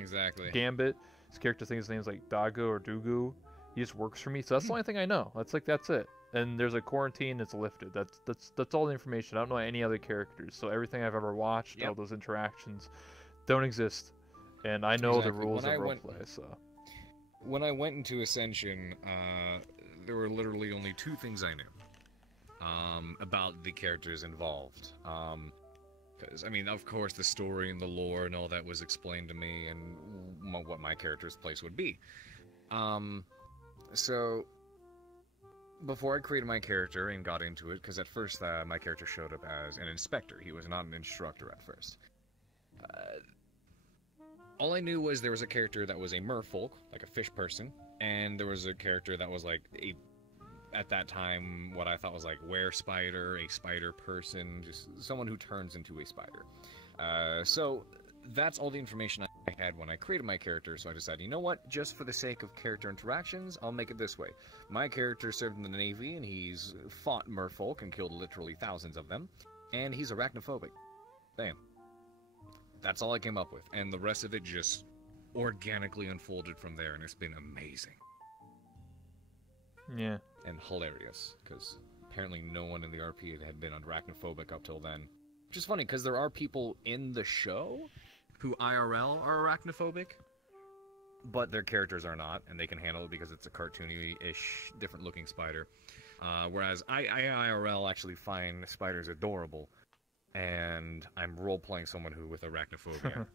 exactly. Gambit. His character thing, his name's like Dago or Dugu. He just works for me, so that's the only thing I know. That's it. And there's a quarantine that's lifted. That's all the information. I don't know any other characters. So everything I've ever watched, all those interactions, don't exist. And I know the rules of roleplay. So when I went into Ascension, there were literally only two things I knew. About the characters involved. Because, I mean, of course, the story and the lore and all that was explained to me and what my character's place would be. So, before I created my character and got into it, because at first my character showed up as an inspector. He was not an instructor at first. All I knew was there was a character that was a merfolk, like a fish person, and there was a character that was like at that time, what I thought was like were-spider, a spider person, just someone who turns into a spider. So that's all the information I head when I created my character, so I decided, you know what, just for the sake of character interactions, I'll make it this way. My character served in the Navy, and he's fought merfolk and killed literally thousands of them, and he's arachnophobic. Bam. That's all I came up with, and the rest of it just organically unfolded from there, and it's been amazing. Yeah. And hilarious, because apparently no one in the RP had been arachnophobic up till then. Which is funny, because there are people in the show who IRL are arachnophobic, but their characters are not, and they can handle it because it's a cartoony-ish, different-looking spider. Whereas I IRL actually find spiders adorable, and I'm role-playing someone who with arachnophobia.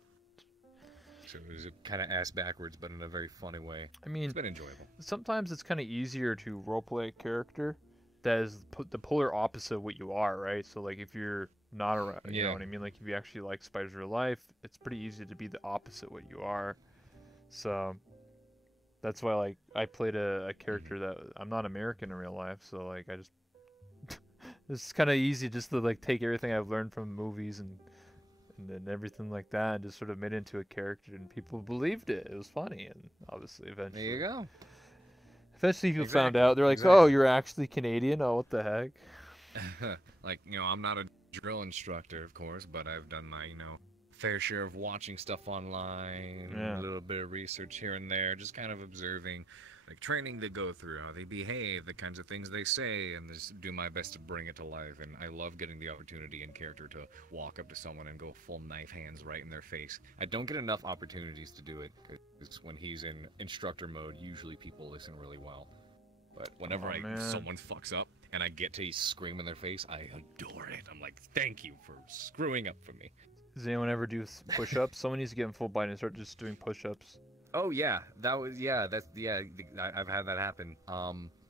So it was kind of ass backwards, but in a very funny way. I mean, It's been enjoyable. sometimes it's kind of easier to roleplay a character that is the polar opposite of what you are, right? So like if you're not around, you know Yeah. what I mean? Like if you actually like spiders in real life, it's pretty easy to be the opposite what you are. So that's why like I played a character that I'm not American in real life, so like I just it's kind of easy just to like take everything I've learned from movies and everything like that and just sort of made it into a character, and people believed it. It was funny, and obviously There eventually you go. people found Exactly, out. They're like, exactly. "Oh, you're actually Canadian? Oh, what the heck?" Like, you know, I'm not a drill instructor, of course, but I've done my, you know, fair share of watching stuff online, Yeah. a little bit of research here and there, just kind of observing, like, training they go through, how they behave, the kinds of things they say, and just do my best to bring it to life. And I love getting the opportunity in character to walk up to someone and go full knife hands right in their face. I don't get enough opportunities to do it, because when he's in instructor mode, usually people listen really well. But whenever Aw, man. someone fucks up and I get to scream in their face, I adore it. I'm like, thank you for screwing up for me. Does anyone ever do push-ups? Someone needs to get in full bite and start just doing push-ups. Oh yeah, I've had that happen.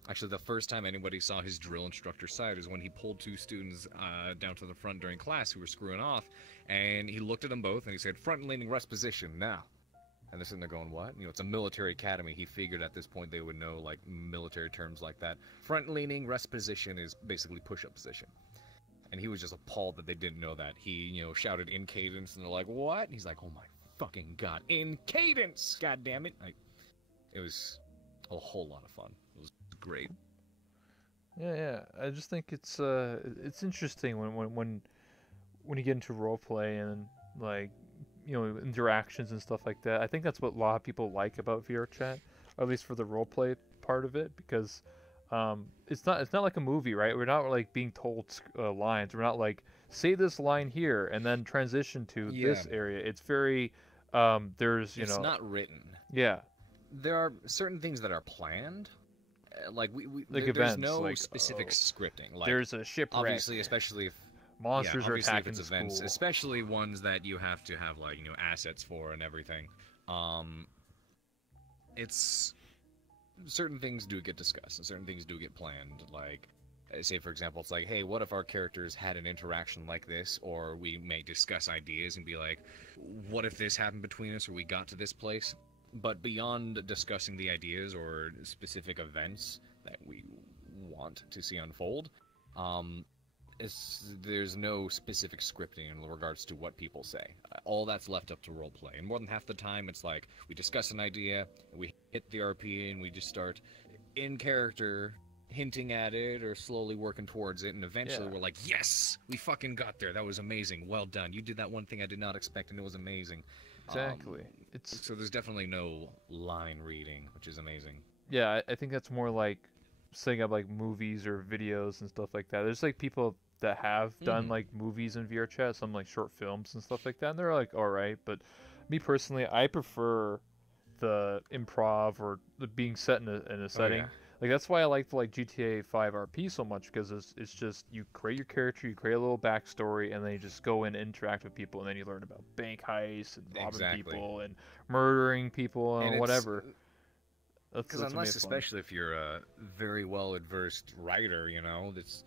Actually, the first time anybody saw his drill instructor side is when he pulled two students down to the front during class who were screwing off, and he looked at them both and he said, "Front leaning rest position now." And they're sitting there going, what? You know, it's a military academy. He figured at this point they would know, like, military terms like that. Front-leaning rest position is basically push-up position. And he was just appalled that they didn't know that. He, you know, shouted in cadence, and they're like, what? And he's like, oh my fucking god, in cadence! God damn it! It was a whole lot of fun. It was great. Yeah. I just think it's interesting when you get into roleplay and like, you know, interactions and stuff like that. I think that's what a lot of people like about VRChat, or at least for the roleplay part of it, because it's not like a movie, right? We're not like being told lines. We're not like say this line here and then transition to this area. It's very there's It's not written. Yeah. There are certain things that are planned. Like Like there's events, no like, specific scripting. Like there's a shipwreck. obviously, especially if Monsters are obviously if attacking it's the events, school. especially ones that you have to have like, you know, assets for and everything. It's certain things do get discussed and certain things do get planned. Like, say for example, it's like, hey, what if our characters had an interaction like this? Or we may discuss ideas and be like, what if this happened between us, or we got to this place? But beyond discussing the ideas or specific events that we want to see unfold, there's no specific scripting in regards to what people say. All that's left up to roleplay. And more than half the time, it's like, we discuss an idea, we hit the RP, and we just start in character, hinting at it, or slowly working towards it, and eventually Yeah. we're like, yes! We fucking got there! That was amazing! Well done! You did that one thing I did not expect, and it was amazing. Exactly. It's So there's definitely no line reading, which is amazing. yeah, I think that's more like setting up like movies or videos and stuff like that. There's like people that have done Mhm. like movies in VRChat, some like short films and stuff like that, and they're like all right. But me personally, I prefer the improv or the being set in a setting. yeah. Like that's why I like GTA 5 RP so much, because it's just you create your character, you create a little backstory, and then you just go in and interact with people, and then you learn about bank heists and robbing Exactly. people and murdering people and, it's- whatever. Because That's what unless, made it fun. especially if you're a very well-adversed writer, you know, it's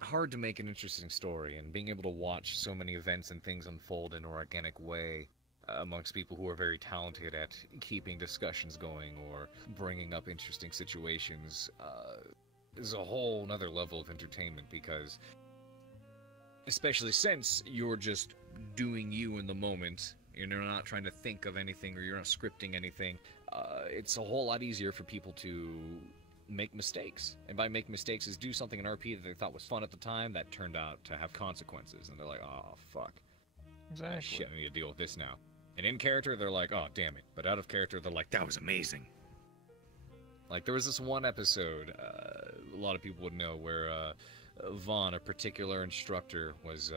hard to make an interesting story, and being able to watch so many events and things unfold in an organic way amongst people who are very talented at keeping discussions going or bringing up interesting situations is a whole nother level of entertainment, because especially since you're just doing you in the moment You're not trying to think of anything, or you're not scripting anything. It's a whole lot easier for people to make mistakes. And by make mistakes is do something in RP that they thought was fun at the time that turned out to have consequences. And they're like, oh, fuck. Exactly. Shit, I need to deal with this now. And in character, they're like, oh, damn it. But out of character, they're like, that was amazing. Like, there was this one episode, a lot of people would know, where Vaughn, a particular instructor, was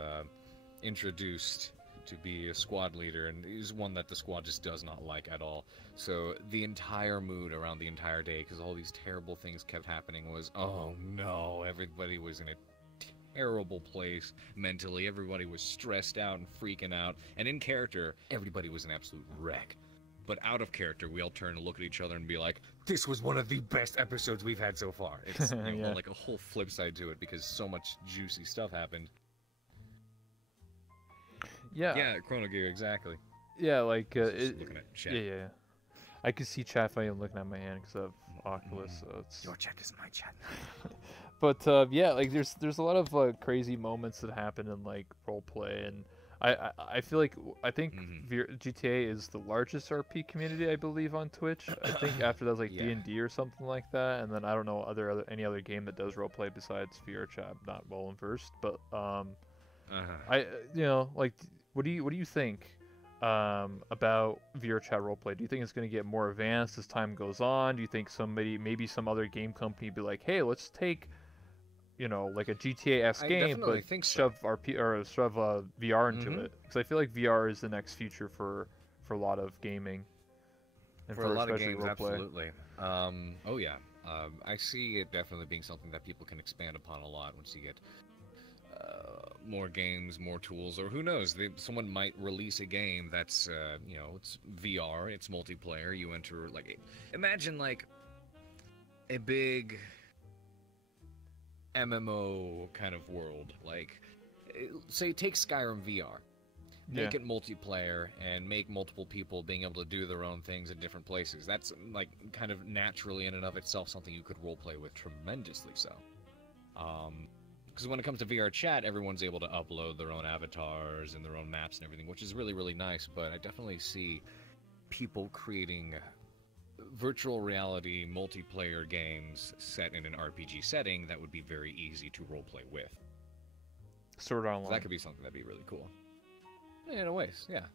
introduced to be a squad leader, and he's one that the squad just does not like at all. So the entire mood around the entire day, because all these terrible things kept happening, was, oh no, everybody was in a terrible place mentally. Everybody was stressed out and freaking out. And in character, everybody was an absolute wreck. But out of character, we all turn to look at each other and be like, this was one of the best episodes we've had so far. It's Yeah. like a whole flip side to it, because so much juicy stuff happened. Yeah, Chrono Gear, exactly. Yeah, like Just looking at chat. yeah. I can see chat finally looking at my hand because of Oculus, so it's. Your chat is my chat. But yeah, like there's a lot of crazy moments that happen in like role play, and I feel like I think GTA is the largest RP community, I believe, on Twitch. I think after that was like Yeah. D&D or something like that, and then I don't know any other game that does role play besides VR chat. I'm not well versed, but I like what do you think about VR chat roleplay? Do you think it's going to get more advanced as time goes on? Do you think maybe some other game company be like, hey, let's take, like a GTA-esque I game, definitely but think so. shove VR into Mhm. it? Because I feel like VR is the next future for a lot of gaming, and For a lot of especially games, roleplay. absolutely. Oh yeah. I see it definitely being something that people can expand upon a lot once you get more games, more tools, or who knows, someone might release a game that's, it's VR, it's multiplayer, you enter, like, imagine, like, a big MMO kind of world, like, say, take Skyrim VR. Make Yeah. it multiplayer and make multiple people being able to do their own things in different places. That's, like, kind of naturally in and of itself something you could roleplay with tremendously so. Because when it comes to VR chat, everyone's able to upload their own avatars and their own maps and everything, which is really, really nice, but I definitely see people creating virtual reality multiplayer games set in an RPG setting that would be very easy to roleplay with. Sword Art So Online. that could be something that'd be really cool. In a ways, yeah.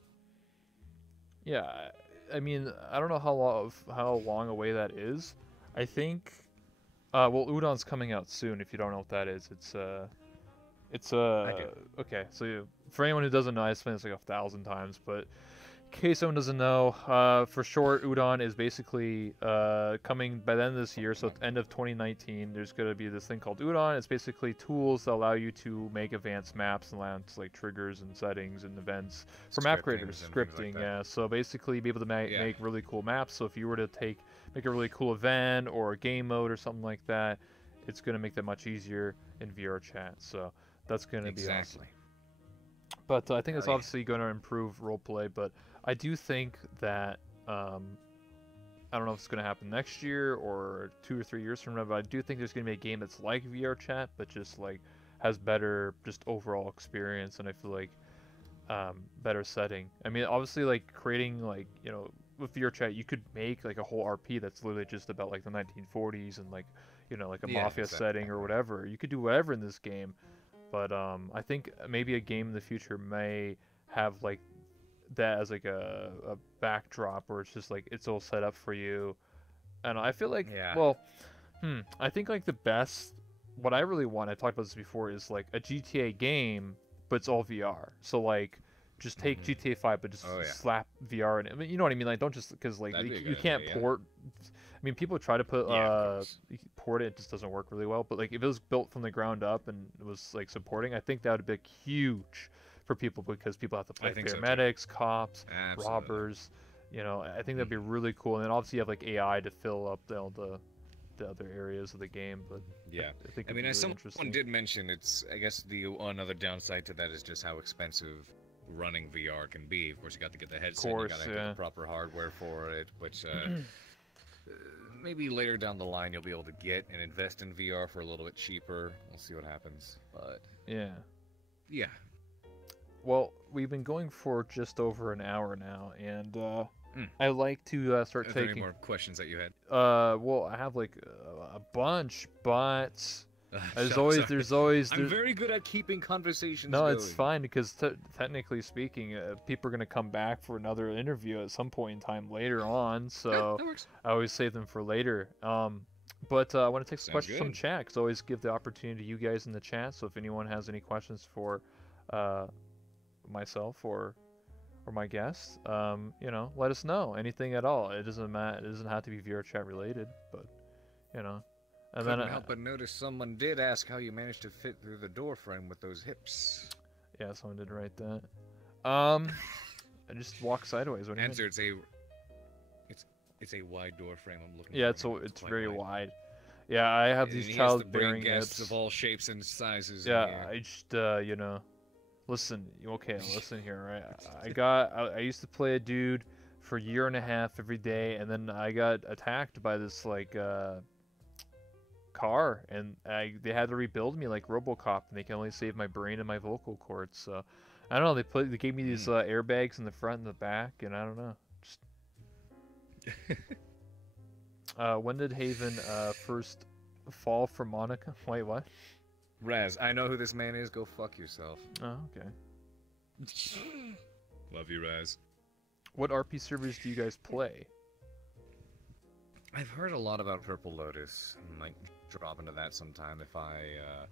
Yeah, I mean, I don't know how long away that is. I think, well, Udon's coming out soon. If you don't know what that is, it's I do. okay. So for anyone who doesn't know, I explained this like 1,000 times, but in case someone doesn't know, for short, Udon is basically coming by the end of this year, so at the end of 2019. There's going to be this thing called Udon. It's basically tools that allow you to make advanced maps and allow like triggers and settings and events for map Scriptings creators. and things Scripting, like that. yeah. So basically, be able to Yeah. make really cool maps. So if you were to make a really cool event or a game mode or something like that, it's going to make that much easier in VR chat. So that's going to be awesome. Exactly. But I think it's Hell yeah. obviously going to improve roleplay. But I do think that I don't know if it's going to happen next year or 2 or 3 years from now. But I do think there's going to be a game that's like VR chat, but just like has better just overall experience, and I feel like better setting. I mean, obviously, like creating like with VR chat, you could make like a whole RP that's literally just about like the 1940s and like like a Yeah, mafia exactly. setting or whatever. You could do whatever in this game. But I think maybe a game in the future may have like that as like a backdrop where it's just like it's all set up for you. And I feel like, Yeah. well, I think like the best, what I really want, I talked about this before, is like a GTA game, but it's all VR. So like, just take GTA 5, but just Oh, yeah. slap VR in it. I mean, you know what I mean? Like, don't just because like That'd be a you good can't idea, yeah. port. I mean, people try to put Yeah, of course. port it, it just doesn't work really well. But like if it was built from the ground up and it was like supporting, I think that would be huge for people because people have to play think so, too. paramedics, cops, Absolutely. robbers. I think that'd be really cool. And then obviously you have like AI to fill up the other areas of the game. But Yeah. I think I it'd mean, be as really someone interesting. did mention, it's, I guess, the another downside to that is just how expensive running VR can be. Of course, you got to get the headset, course, you got to yeah. get the proper hardware for it, which maybe later down the line you'll be able to get and invest in VR for a little bit cheaper. We'll see what happens. But Yeah. yeah, well, we've been going for just over an hour now, and Mm. I like to start Are there any taking. more questions that you had? Well, I have like a bunch, but there's So- always sorry. there's always I'm there's, very good at keeping conversations no, going. it's fine because technically speaking, people are gonna come back for another interview at some point in time later on. Yeah, So that works. I always save them for later. But I want to take some Sounds questions from good. chat. 'Cause I always give the opportunity to you guys in the chat. So if anyone has any questions for myself or my guests, let us know. Anything at all. It doesn't matter. It doesn't have to be VR chat related, but you know. And Couldn't then help but notice someone did ask how you managed to fit through the door frame with those hips. yeah, someone did write that. I just walk sideways. What do you mean? Answer: It's a wide door frame. I'm looking. Yeah, for right now. it's quite very wide. wide. Yeah, I have And these he has to bring childbearing guests hips. of all shapes and sizes. in Yeah, here. I just listen. Okay, listen here, right? I used to play a dude for a year and a half every day, and then I got attacked by this like car, and they had to rebuild me like RoboCop, and they can only save my brain and my vocal cords. So I don't know. They gave me these airbags in the front and the back, and I don't know. Just when did Haven first fall for Monica? Wait, what? Raz, I know who this man is. Go fuck yourself. Oh, okay. Love you, Raz. What RP servers do you guys play? I've heard a lot about Purple Lotus. I might drop into that sometime if I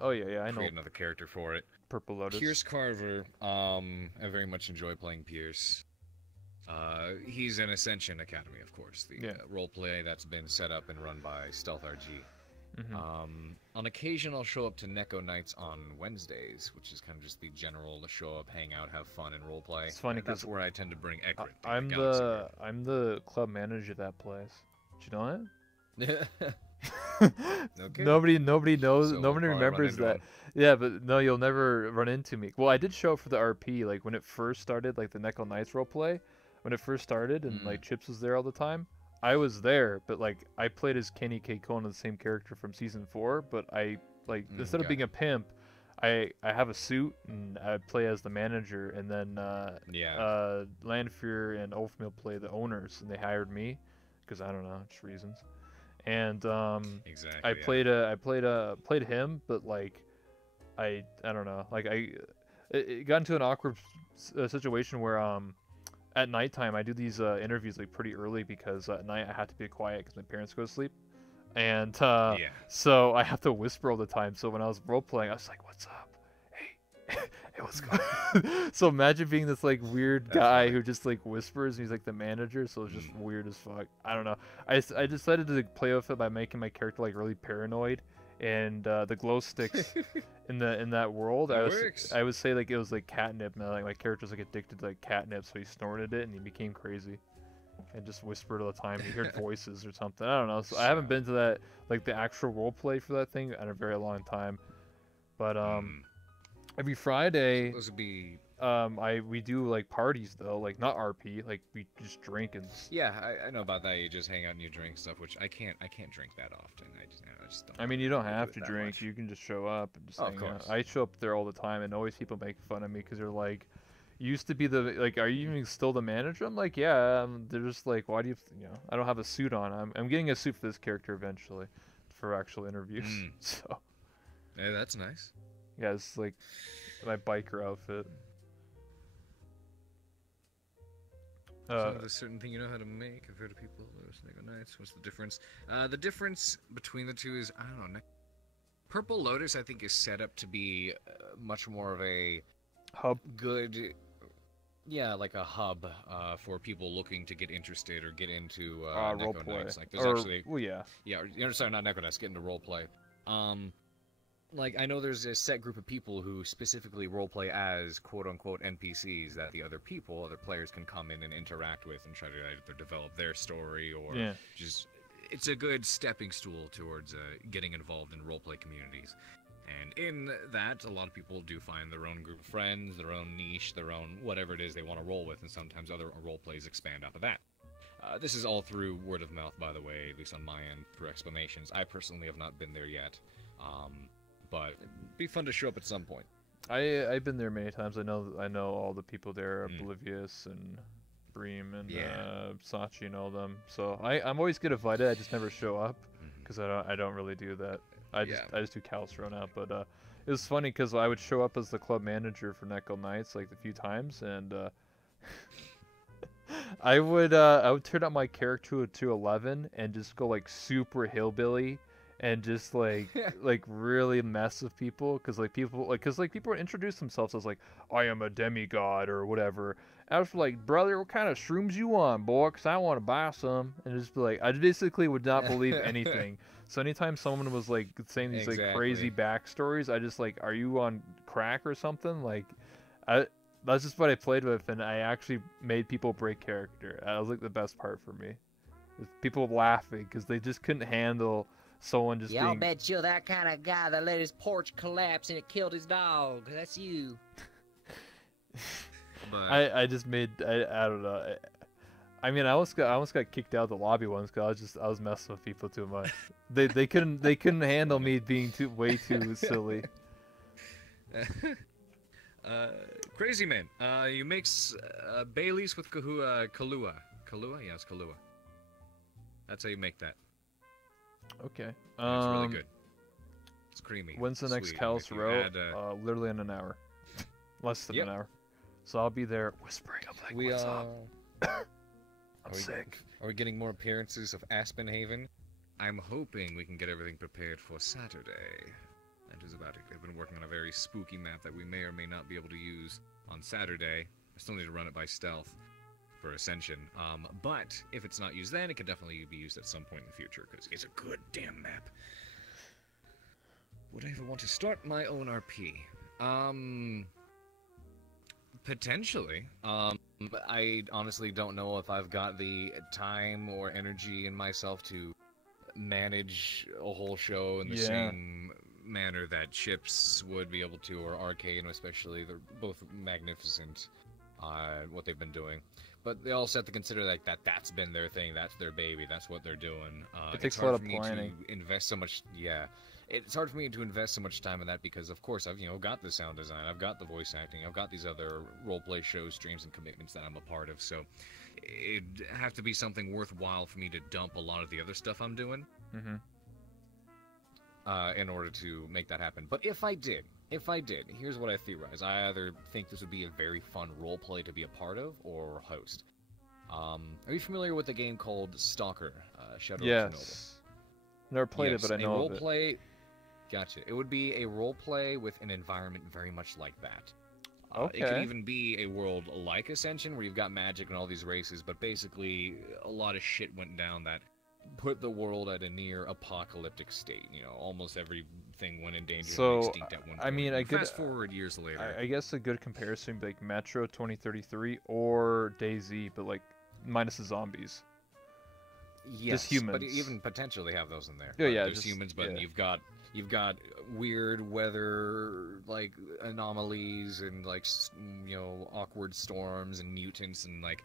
Oh yeah, I know create another character for it. Purple Lotus. Pierce Carver. I very much enjoy playing Pierce. He's in Ascension Academy, of course, the Yeah. roleplay that's been set up and run by Stealth RG. Mhm. On occasion, I'll show up to Neko Nights on Wednesdays, which is kind of just the general show up, hang out, have fun, and roleplay. It's funny And that's 'cause where I tend to bring Egret. I'm the club manager of that place. Did you know the that? Okay. Nobody knows. So we'll Nobody probably run remembers into that. him. Yeah, but no, you'll never run into me. Well, I did show up for the RP, like when it first started, like the Neko Nights roleplay, when it first started, and like Chips was there all the time. I was there, but like I played as Kenny K. Kona, the same character from season 4, but I like instead of got being a pimp, I have a suit and I play as the manager, and then Landfear and Ulfmill play the owners, and they hired me because I don't know, just reasons. And Exactly. I played him, but like I don't know, like it got into an awkward situation where at nighttime I do these interviews like pretty early because at night I have to be quiet because my parents go to sleep, and Yeah. so I have to whisper all the time. So when I was role playing, I was like, "What's up? Hey, hey, what's going on?" So imagine being this like weird That's guy funny. who just like whispers. And he's like the manager, so it's just weird as fuck. I don't know. I decided to like, play with it by making my character like really paranoid, and the glow sticks in that world. That works. I would say like it was like catnip. And like my character's like addicted to like catnip, so he snorted it and he became crazy. And just whispered all the time. He heard voices or something. I don't know. So I haven't been to that like the actual role play for that thing in a very long time. But every Friday, Those would be. we do like parties though, like not RP, like we just drink and. Yeah, I know about that. You just hang out and you drink stuff, which I can't drink that often. I just don't. I mean, you don't do have it to that drink. much. You can just show up and just Oh, of hang out. course. I show up there all the time, and always people make fun of me because they're like, "You used to be the like, are you even still the manager?" I'm like, "Yeah." They're just like, "Why do you I don't have a suit on. I'm getting a suit for this character eventually, for actual interviews." So Yeah, that's nice. yeah, it's like my biker outfit. Is a certain thing you know how to make. I've heard of people. Neko Nights. What's the difference? The difference between the two is I don't know. Purple Lotus, I think, is set up to be much more of a hub. good, yeah, like a hub for people looking to get interested or get into Role Neko play. Nights. Like, there's Or, actually, well, yeah. sorry, not Neko Nights. Get into role play. Like, I know there's a set group of people who specifically roleplay as quote-unquote NPCs that the other people, other players can come in and interact with and try to either develop their story or Yeah. just... It's a good stepping stool towards getting involved in roleplay communities. And in that, a lot of people do find their own group of friends, their own niche, their own whatever it is they want to roll with, and sometimes other roleplays expand off of that. This is all through word of mouth, by the way, at least on my end, through explanations. I personally have not been there yet. But it'd be fun to show up at some point. I've been there many times. I know all the people there, Mm. Oblivious and Bream and Yeah. Sachi and all them. So I'm always get invited. I just never show up Mhm. because I don't really do that. Yeah. I just do Calistro now. But it was funny because I would show up as the club manager for Neko Nights like a few times, and I would turn up my character to 11 and just go like super hillbilly and just like really mess with people because people would introduce themselves as like I am a demigod or whatever. I was like, brother, what kind of shrooms you on, boy? Because I want to buy some. And just be like, I basically would not believe anything. So anytime someone was like saying these like crazy backstories, I just like, are you on crack or something? Like, that's just what I played with, and I actually made people break character. That was like the best part for me. With people laughing because they just couldn't handle someone just Y'all being. bet you're that kind of guy that let his porch collapse and it killed his dog. That's you. But I just made I don't know. I mean I almost got kicked out of the lobby once because I was messing with people too much. they couldn't handle me being way too silly. Crazy Man, you mix Baileys with Kahlua. Kahlua? Yeah, it's Kahlua. That's how you make that. Okay. It's really good. It's creamy. When's the next sweet. Kalos If you Row? add, Literally in an hour. Less than an hour. So I'll be there whispering. I'm like, what's up? I'm sick. Are we getting more appearances of Aspenhaven? I'm hoping we can get everything prepared for Saturday. That is about it. I've been working on a very spooky map that we may or may not be able to use on Saturday. I still need to run it by stealth for Ascension. But if it's not used then, it can definitely be used at some point in the future, because it's a good damn map. Would I ever want to start my own RP? Potentially. I honestly don't know if I've got the time or energy in myself to manage a whole show in the same manner that Chips would be able to, or Arcane especially. They're both magnificent, what they've been doing. But they also have to consider like that's been their thing, that's their baby, that's what they're doing. It takes a lot of planning. To invest so much, it's hard for me to invest so much time in that because, of course, I've got the sound design, I've got the voice acting, I've got these other roleplay shows, streams, and commitments that I'm a part of. So it'd have to be something worthwhile for me to dump a lot of the other stuff I'm doing in order to make that happen. But if I did, here's what I theorize. I either think this would be a very fun roleplay to be a part of or host. Are you familiar with a game called Stalker? Shadow of Chernobyl? Never played it, but I know of it. Gotcha. It would be a role play with an environment very much like that. Okay. It could even be a world like Ascension, where you've got magic and all these races, but basically a lot of shit went down that put the world at a near apocalyptic state. Almost everything went in danger and extinct at one point. I mean, fast forward years later. I guess a good comparison would be like Metro 2033 or DayZ, but like minus the zombies. Yes, just humans. But even potentially have those in there. There's just humans, but you've got weird weather like anomalies and like awkward storms and mutants and like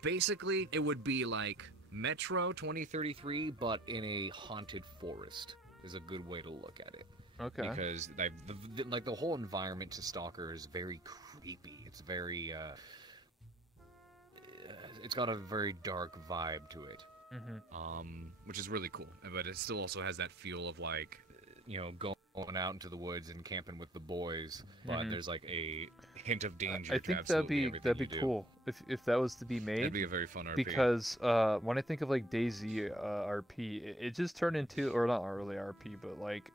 basically it would be like Metro 2033 but in a haunted forest is a good way to look at it. Okay. Because the whole environment to Stalker is very creepy. It's very it's got a very dark vibe to it. Which is really cool, but it still also has that feel of like, going out into the woods and camping with the boys. But there's like a hint of danger. I think that'd be cool if that was to be made. That'd be a very fun RP. Because when I think of like DayZ RP, it just turned into, or not really RP, but like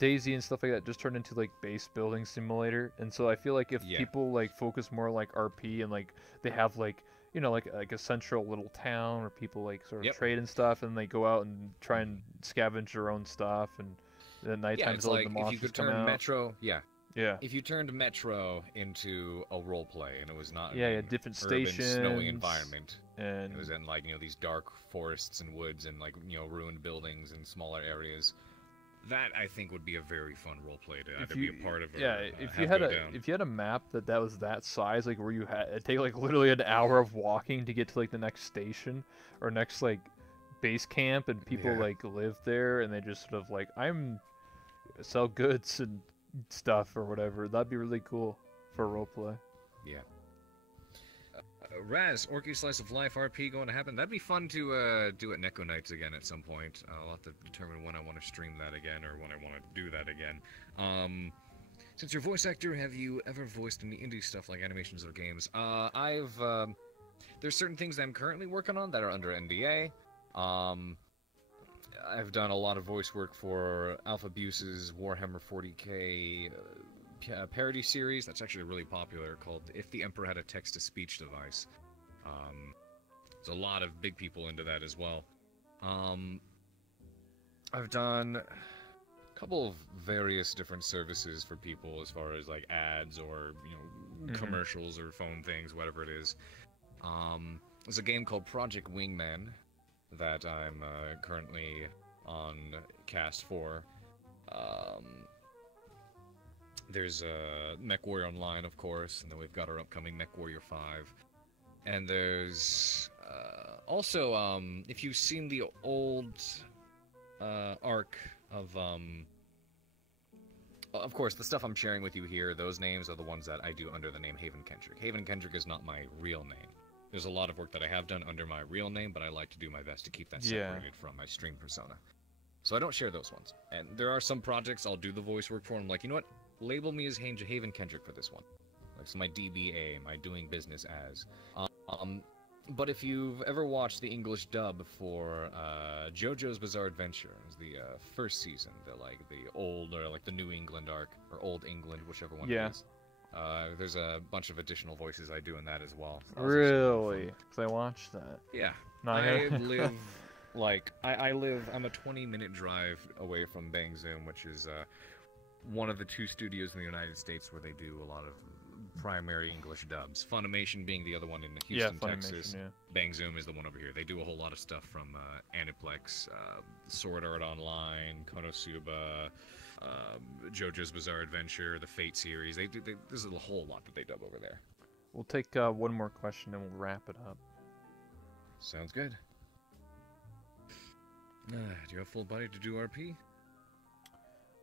DayZ and stuff like that just turned into like base building simulator. And so I feel like if people like focus more like RP and like they have like like a central little town where people like sort of trade and stuff, and they go out and try and scavenge their own stuff, and at nighttime it's like the monsters if you could come turn out. Metro, Yeah. If you turned Metro into a role play and it was not different urban, stations, snowy environment, and it was in like these dark forests and woods and like ruined buildings and smaller areas. That I think would be a very fun role play to either be a part of. If you had a map that was that size, like where you had it'd take like literally an hour of walking to get to like the next station or next like base camp, and people like live there, and they just sort of like sell goods and stuff or whatever. That'd be really cool for roleplay. Yeah. Raz, Orky Slice of Life RP going to happen. That'd be fun to do at Neko Nights again at some point. I'll have to determine when I want to stream that again or when I want to do that again. Since you're a voice actor, have you ever voiced any indie stuff like animations or games? There's certain things that I'm currently working on that are under NDA. I've done a lot of voice work for Alpha Buse's Warhammer 40k parody series that's actually really popular called If the Emperor Had a Text-to-Speech Device. There's a lot of big people into that as well. I've done a couple of various different services for people as far as like ads or commercials or phone things, whatever it is. There's a game called Project Wingman that I'm currently on cast for. There's MechWarrior Online, of course, and then we've got our upcoming MechWarrior 5. And there's also, if you've seen the old arc of course, the stuff I'm sharing with you here, those names are the ones that I do under the name Haven Kendrick. Haven Kendrick is not my real name. There's a lot of work that I have done under my real name, but I like to do my best to keep that separated from my stream persona. So I don't share those ones. And there are some projects I'll do the voice work for, and I'm like, you know what? Label me as Haven Kendrick for this one. Like, so my DBA, my doing business as. But if you've ever watched the English dub for JoJo's Bizarre Adventure, it was the first season, the old or like the New England arc, or Old England, whichever one it is. There's a bunch of additional voices I do in that as well. So really? Because I watched that. Yeah. No, I live I'm a 20-minute drive away from Bang Zoom, which is one of the 2 studios in the United States where they do a lot of primary English dubs. Funimation being the other one in Houston, Texas. Yeah. Bang Zoom is the one over here. They do a whole lot of stuff from Aniplex, Sword Art Online, Konosuba, JoJo's Bizarre Adventure, the Fate series. There's a whole lot that they dub over there. We'll take one more question and we'll wrap it up. Sounds good. Do you have full body to do RP?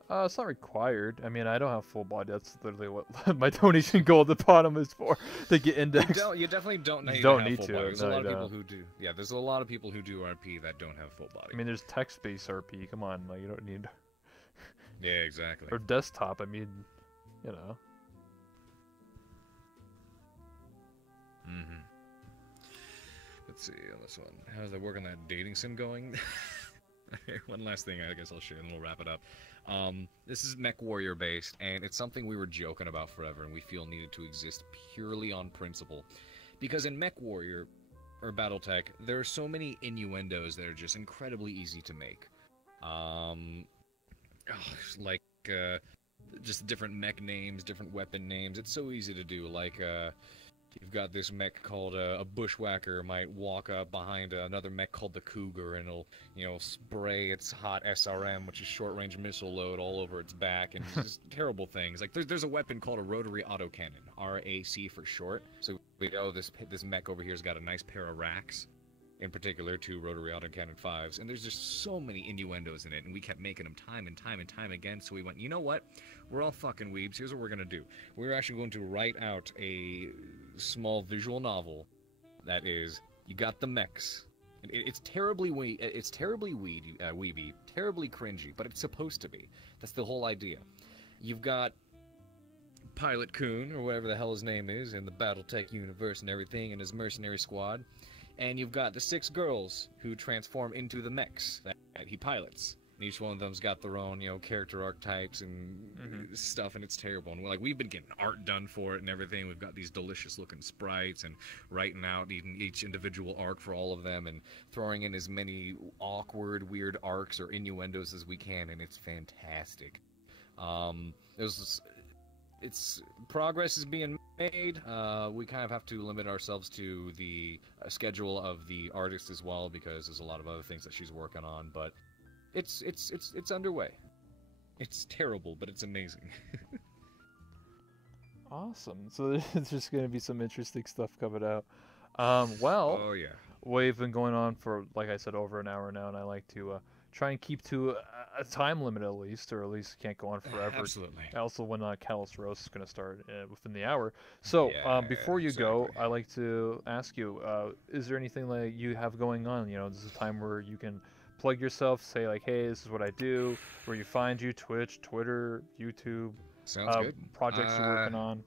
It's not required. I mean, I don't have full body. That's literally what my donation goal at the bottom is for, to get indexed. You definitely don't need to have full to. body. There's No, a lot you of people who do. Yeah, there's a lot of people who do RP that don't have full body. I mean, there's text-based RP. Come on, like, you don't need... Yeah, exactly. Or desktop, I mean, you know. Mm-hmm. Let's see on this one. How's that work on that dating sim going? One last thing I guess I'll share and we'll wrap it up. This is MechWarrior based, and it's something we were joking about forever and we feel needed to exist purely on principle. Because in MechWarrior, or Battletech, there are so many innuendos that are just incredibly easy to make. Just different mech names, different weapon names. It's so easy to do. Like, you've got this mech called a Bushwhacker might walk up behind another mech called the Cougar, and it'll, spray its hot SRM, which is short-range missile load, all over its back, and just terrible things. Like, there's a weapon called a rotary autocannon, RAC for short. So we know this mech over here's got a nice pair of racks. In particular, 2 rotary autocannon 5s, and there's just so many innuendos in it, and we kept making them time and time and time again, so we went, you know what? We're all fucking weebs, here's what we're gonna do. We're actually going to write out a small visual novel that is, you got the mechs. It's terribly weeby, terribly cringy, but it's supposed to be. That's the whole idea. You've got Pilot Coon, or whatever the hell his name is, in the Battletech universe and everything, and his mercenary squad. And you've got the 6 girls who transform into the mechs that he pilots. And each one of them's got their own, character archetypes and stuff, and it's terrible. And we've been getting art done for it and everything. We've got these delicious-looking sprites and writing out each individual arc for all of them and throwing in as many awkward, weird arcs or innuendos as we can, and it's fantastic. Progress is being made. We kind of have to limit ourselves to the schedule of the artist as well, because there's a lot of other things that she's working on, but it's underway. It's terrible, but it's amazing. Awesome. So there's just going to be some interesting stuff coming out. Oh yeah. We've been going on for, like I said, over an hour now, and I like to try and keep to a time limit at least, or at least can't go on forever. Absolutely. Also, when Callus Roast is going to start within the hour. So, Yeah, before you go, exactly. I like to ask you, is there anything that you have going on? You know, this is a time where you can plug yourself, say like, hey, this is what I do, where you find you, Twitch, Twitter, YouTube, Sounds good. projects you're working on.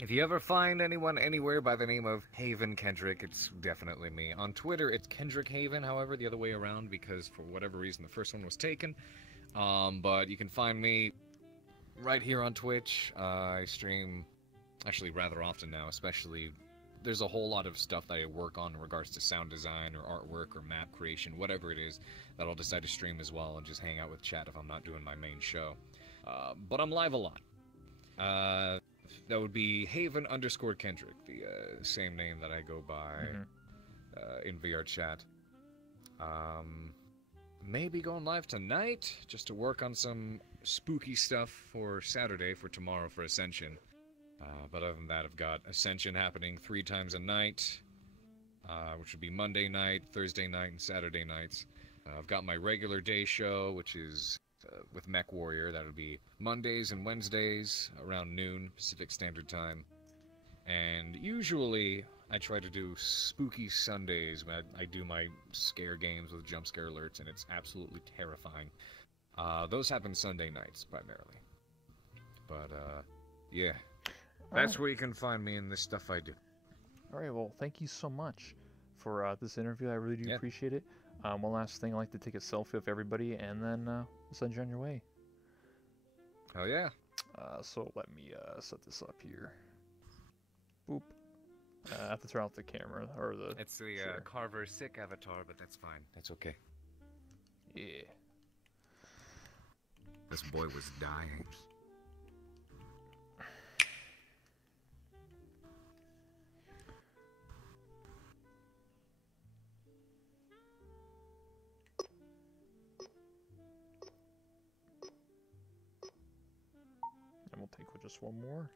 If you ever find anyone anywhere by the name of Haven Kendrick, it's definitely me. On Twitter, it's Kendrick Haven, however, the other way around, because for whatever reason the first one was taken. But you can find me right here on Twitch. I stream actually rather often now, especially there's a whole lot of stuff that I work on in regards to sound design or artwork or map creation, whatever it is, that I'll decide to stream as well and just hang out with chat if I'm not doing my main show. But I'm live a lot. That would be Haven_Kendrick, the same name that I go by in VR chat. Maybe going live tonight, just to work on some spooky stuff for Saturday, for tomorrow, for Ascension. But other than that, I've got Ascension happening 3 times a night, which would be Monday night, Thursday night, and Saturday nights. I've got my regular day show, which is with Mech Warrior. That would be Mondays and Wednesdays around noon Pacific Standard Time. And usually I try to do spooky Sundays when I do my scare games with jump scare alerts, and it's absolutely terrifying. Those happen Sunday nights primarily. But yeah, that's where you can find me in this stuff I do. All right, well, thank you so much for this interview. I really do appreciate it. One last thing, I like to take a selfie of everybody, and then we'll send you on your way. Hell yeah. So let me set this up here. Boop. I have to turn off the camera, or the... It's the Carver sick avatar, but that's fine. That's okay. Yeah. This boy was dying. And we'll take just one more.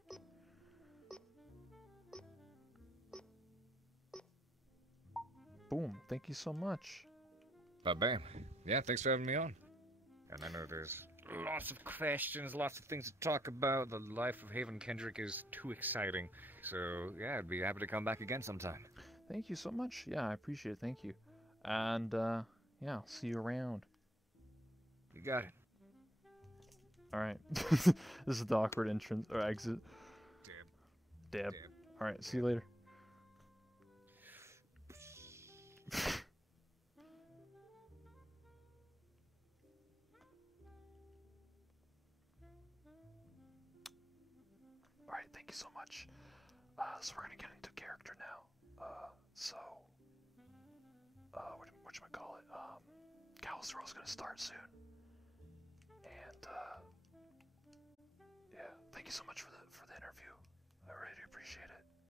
Boom. Thank you so much. Bam. Yeah, thanks for having me on. And I know there's lots of questions, lots of things to talk about. The life of Haven Kendrick is too exciting. So, yeah, I'd be happy to come back again sometime. Thank you so much. Yeah, I appreciate it. Thank you. And, yeah, I'll see you around. You got it. Alright. This is the awkward entrance, or exit. Dab. Alright, see you later. Alright, thank you so much. So we're gonna get into character now. Whatchamacallit? Callus Roast's gonna start soon. And, yeah, thank you so much for the interview. I really do appreciate it.